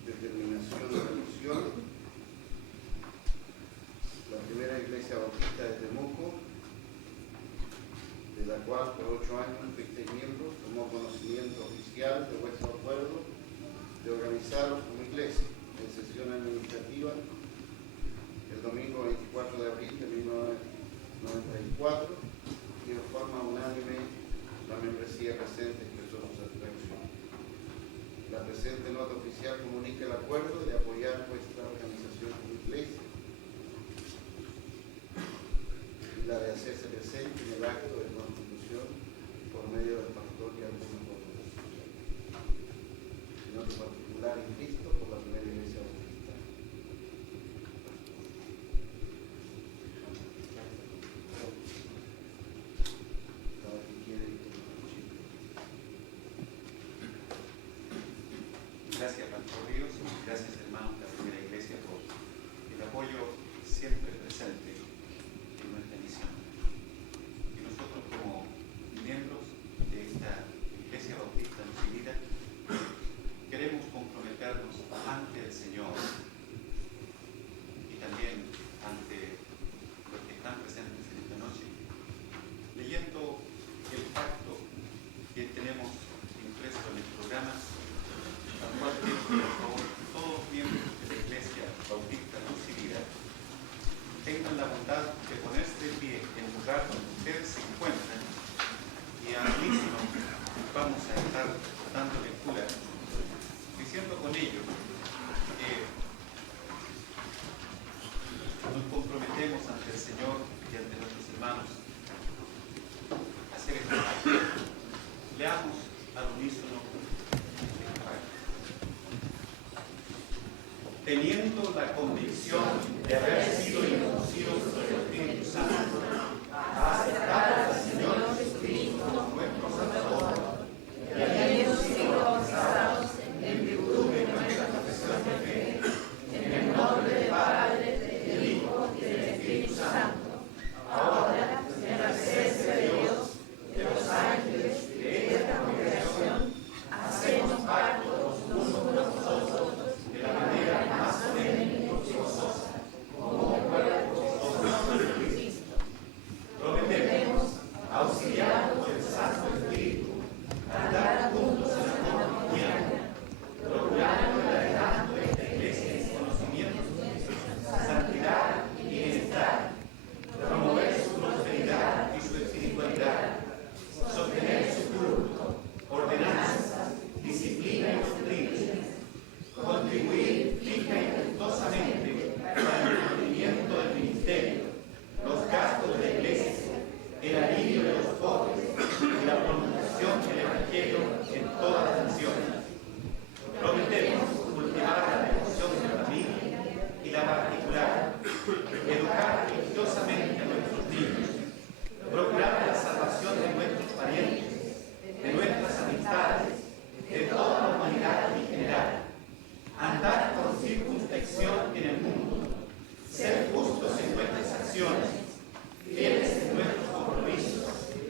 determinación de la misión, la primera iglesia bautista de Temuco, de la cual por 8 años fuisteis miembros, tomó conocimiento oficial de vuestro acuerdo de organizaros como iglesia en sesión administrativa el domingo 24 de abril de 1994 y de forma unánime la membresía presente expresó su satisfacción. La presente nota oficial comunica el acuerdo de apoyar vuestra organización como iglesia y la de hacerse presente en el acto de constitución por medio del pastor y algunos otros. En otro particular, en Cristo, por la primera iglesia bautista. Cada que quiere que lo escuche. Gracias, Pastor Ríos. Gracias, hermanos de la primera iglesia, por el apoyo siempre presente en nuestra misión. Y nosotros, como miembros de esta iglesia bautista recibida, comenzar dando lectura, diciendo con ello que nos comprometemos ante el Señor y ante nuestros hermanos a hacer este pacto. Leamos al unísono este pacto. Teniendo la convicción de haber sido inducidos por el Espíritu Santo a aceptar al Señor Jesucristo nuestro Salvador y habiendo sido bautizados en virtud de nuestra confesión de fe, en el nombre del Padre, del Hijo y del Espíritu Santo, ahora en la presencia de Dios, de los ángeles, de esta congregación, hacemos pacto los unos con los otros de la manera más solemne y gozosa, como un cuerpo gozoso de Cristo. Prometemos, auxiliados por el Santo Espíritu, andar juntos en la comunión, procurando el adelanto de esta iglesia en conocimiento, santidad y bienestar, promover su prosperidad y su espiritualidad, sostener su culto, ordenanzas, disciplina y doctrina, contribuir fija y gustosamente para el cumplimiento del ministerio, los gastos de la iglesia, el alivio de los pobres y la promulgación del Evangelio en todas las naciones. Prometemos cultivar la devoción de la familia y la particular, educar religiosamente a nuestros niños, procurar la salvación de nuestros parientes, de nuestras amistades, de toda la humanidad en general, andar con circunspección en el mundo, ser justos en nuestras acciones, fieles en nuestros compromisos,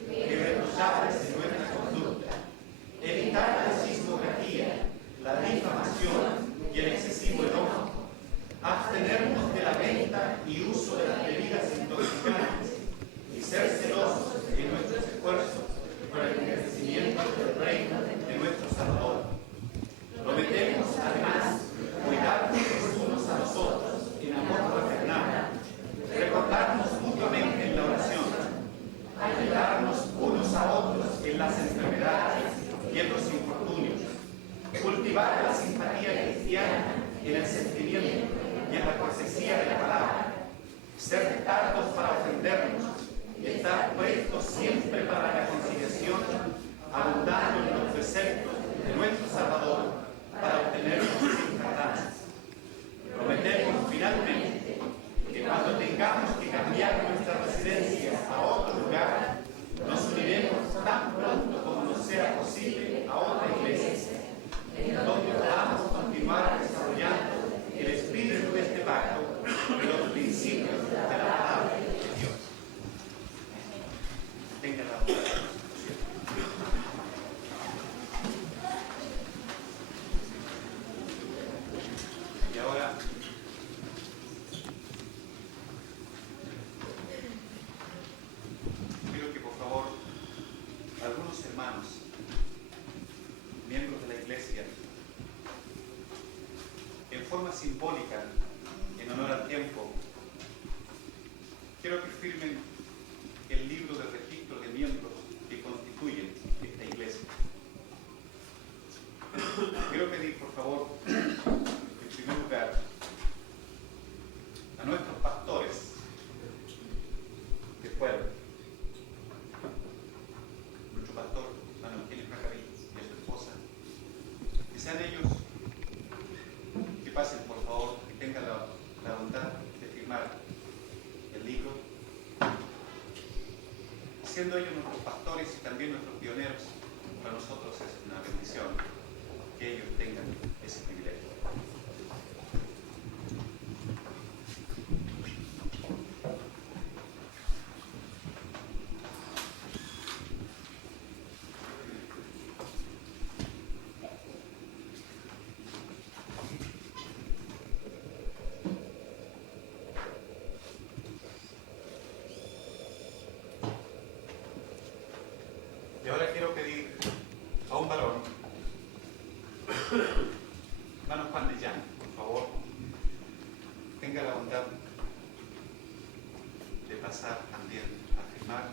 irreprochables en nuestra conducta, evitar la sismografía, la difamación y el excesivo enojo, abstenernos de la venta y uso de las bebidas intoxicantes y ser celosos en nuestros esfuerzos por el crecimiento del reino de nuestro Salvador. Prometemos, además, cuidarnos los unos a los otros en amor fraternal, recordarnos mutuamente en la oración, ayudarnos unos a otros en las enfermedades y en los infortunios, cultivar la simpatía cristiana en el sentimiento y en la cortesía de la palabra, ser tardos para ofendernos y estar prestos siempre para la conciliación, abundando en los preceptos de nuestro Salvador para obtenernos sin tardanzas. Prometemos finalmente que cuando tengamos que cambiar nuestra residencia a otro lugar, nos uniremos tan pronto como nos sea posible a otra iglesia, donde podamos continuar desarrollando el espíritu de este pacto y los principios de la palabra de Dios. Tenga la palabra. Y ahora quiero que por favor algunos hermanos, miembros de la iglesia, en forma simbólica, en honor al tiempo, quiero que firmen el libro de registro de miembros que constituyen esta iglesia. Quiero pedir, por favor, en primer lugar, a nuestros pastores del pueblo, nuestro pastor Manuel Gil Maccabi y a su esposa, que sean ellos que pasen, por favor, que tengan la bondad de firmar el libro, siendo ellos nuestros pastores y también nuestros pioneros. Para nosotros es una bendición que ellos tengan ese privilegio. Y ahora quiero pedir a un varón, hermano Juan de Llano, por favor, tenga la bondad de pasar también a firmar.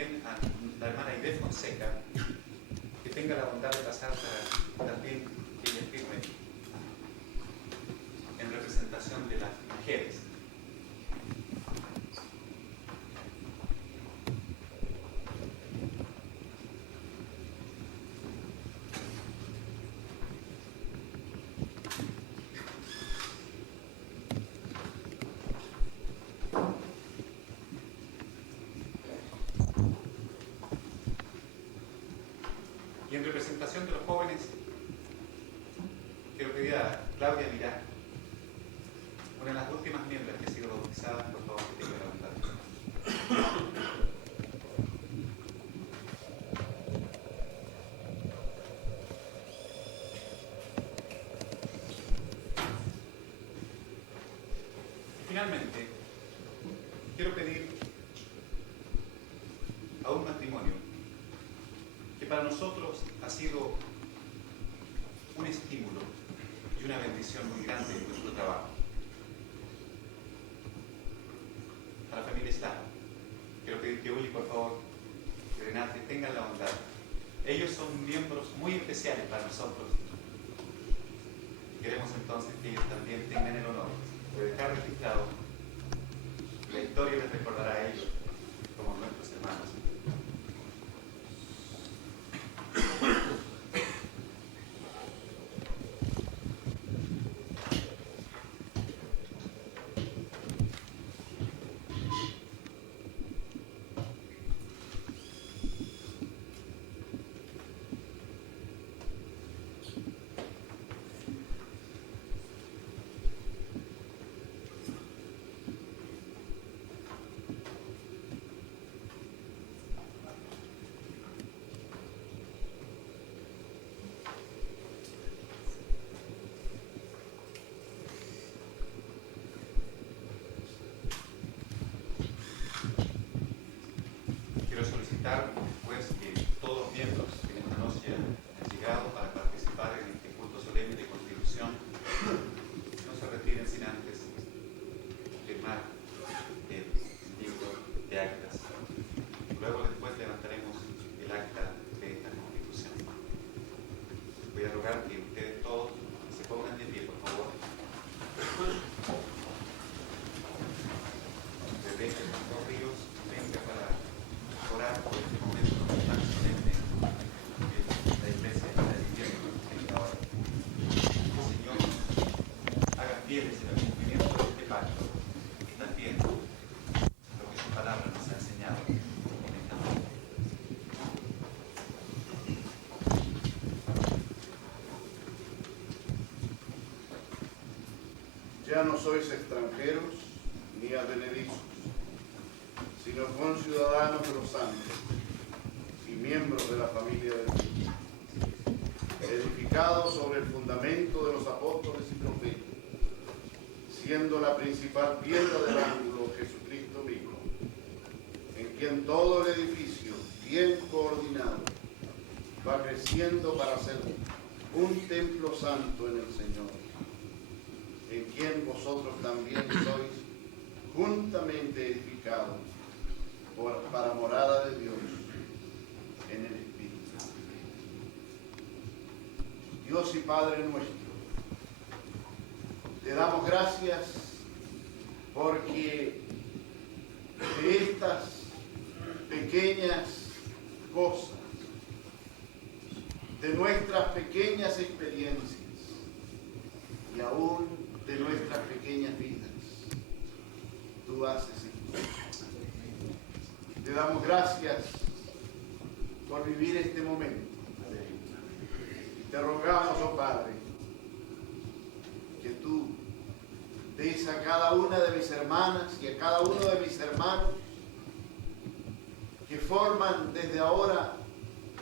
también a la hermana Aide Fonseca, que tenga la bondad de pasar para también que ella firme en representación de las mujeres. Y en representación de los jóvenes, quiero pedir a Claudia Mirá, una de las últimas miembros que ha sido bautizada, por favor, que tenga la bondad. Y finalmente, quiero pedir a un matrimonio que para nosotros ha sido un estímulo y una bendición muy grande en nuestro trabajo. A la familia Estado, quiero pedir que Uli, por favor, y Renate tengan la bondad. Ellos son miembros muy especiales para nosotros. Queremos entonces que ellos también tengan el honor de dejar registrado. La historia les recordará a ellos como nuestros hermanos. Quiero solicitar después que todos los miembros que en esta noche han llegado para participar en este culto solemne de constitución no se retiren sin antes firmar el libro de actas. Luego después levantaremos el acta de esta constitución. Voy a rogar que ustedes todos se pongan de pie, por favor. Desde este Pastor Ríos venga para orar por este momento tan solemne que la iglesia está viviendo en esta hora. Señor, haga fieles en el cumplimiento de este pacto y también lo que su palabra nos ha enseñado en esta noche. Ya no sois extranjeros ni advenedizos, sino conciudadanos de los santos y miembros de la familia de Dios, edificados sobre el fundamento de los apóstoles y profetas, siendo la principal piedra del ángulo Jesucristo mismo, en quien todo el edificio, bien coordinado, va creciendo para ser un templo santo en el Señor, en quien vosotros también sois juntamente edificados para morada de Dios en el Espíritu. Dios y Padre nuestro, te damos gracias porque de estas pequeñas cosas, de nuestras pequeñas experiencias y aún de nuestras pequeñas vidas, tú haces esto. Te damos gracias por vivir este momento. Y te rogamos, oh Padre, que tú des a cada una de mis hermanas y a cada uno de mis hermanos que forman desde ahora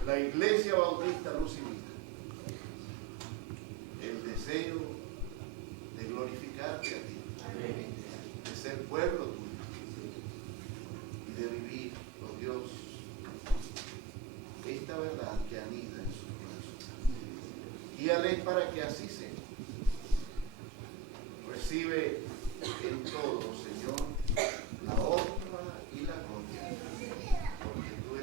la Iglesia Bautista Luz y Vida, el deseo de glorificarte a ti, de ser pueblo tuyo y de vivir, oh Dios, esta verdad que anida en sus corazones. Guíales para que así sea. Recibe en todo, Señor, la honra y la gloria, porque tú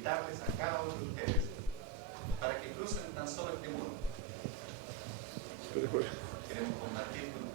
invitarles a cada uno de ustedes para que crucen tan solo este muro. Queremos compartir con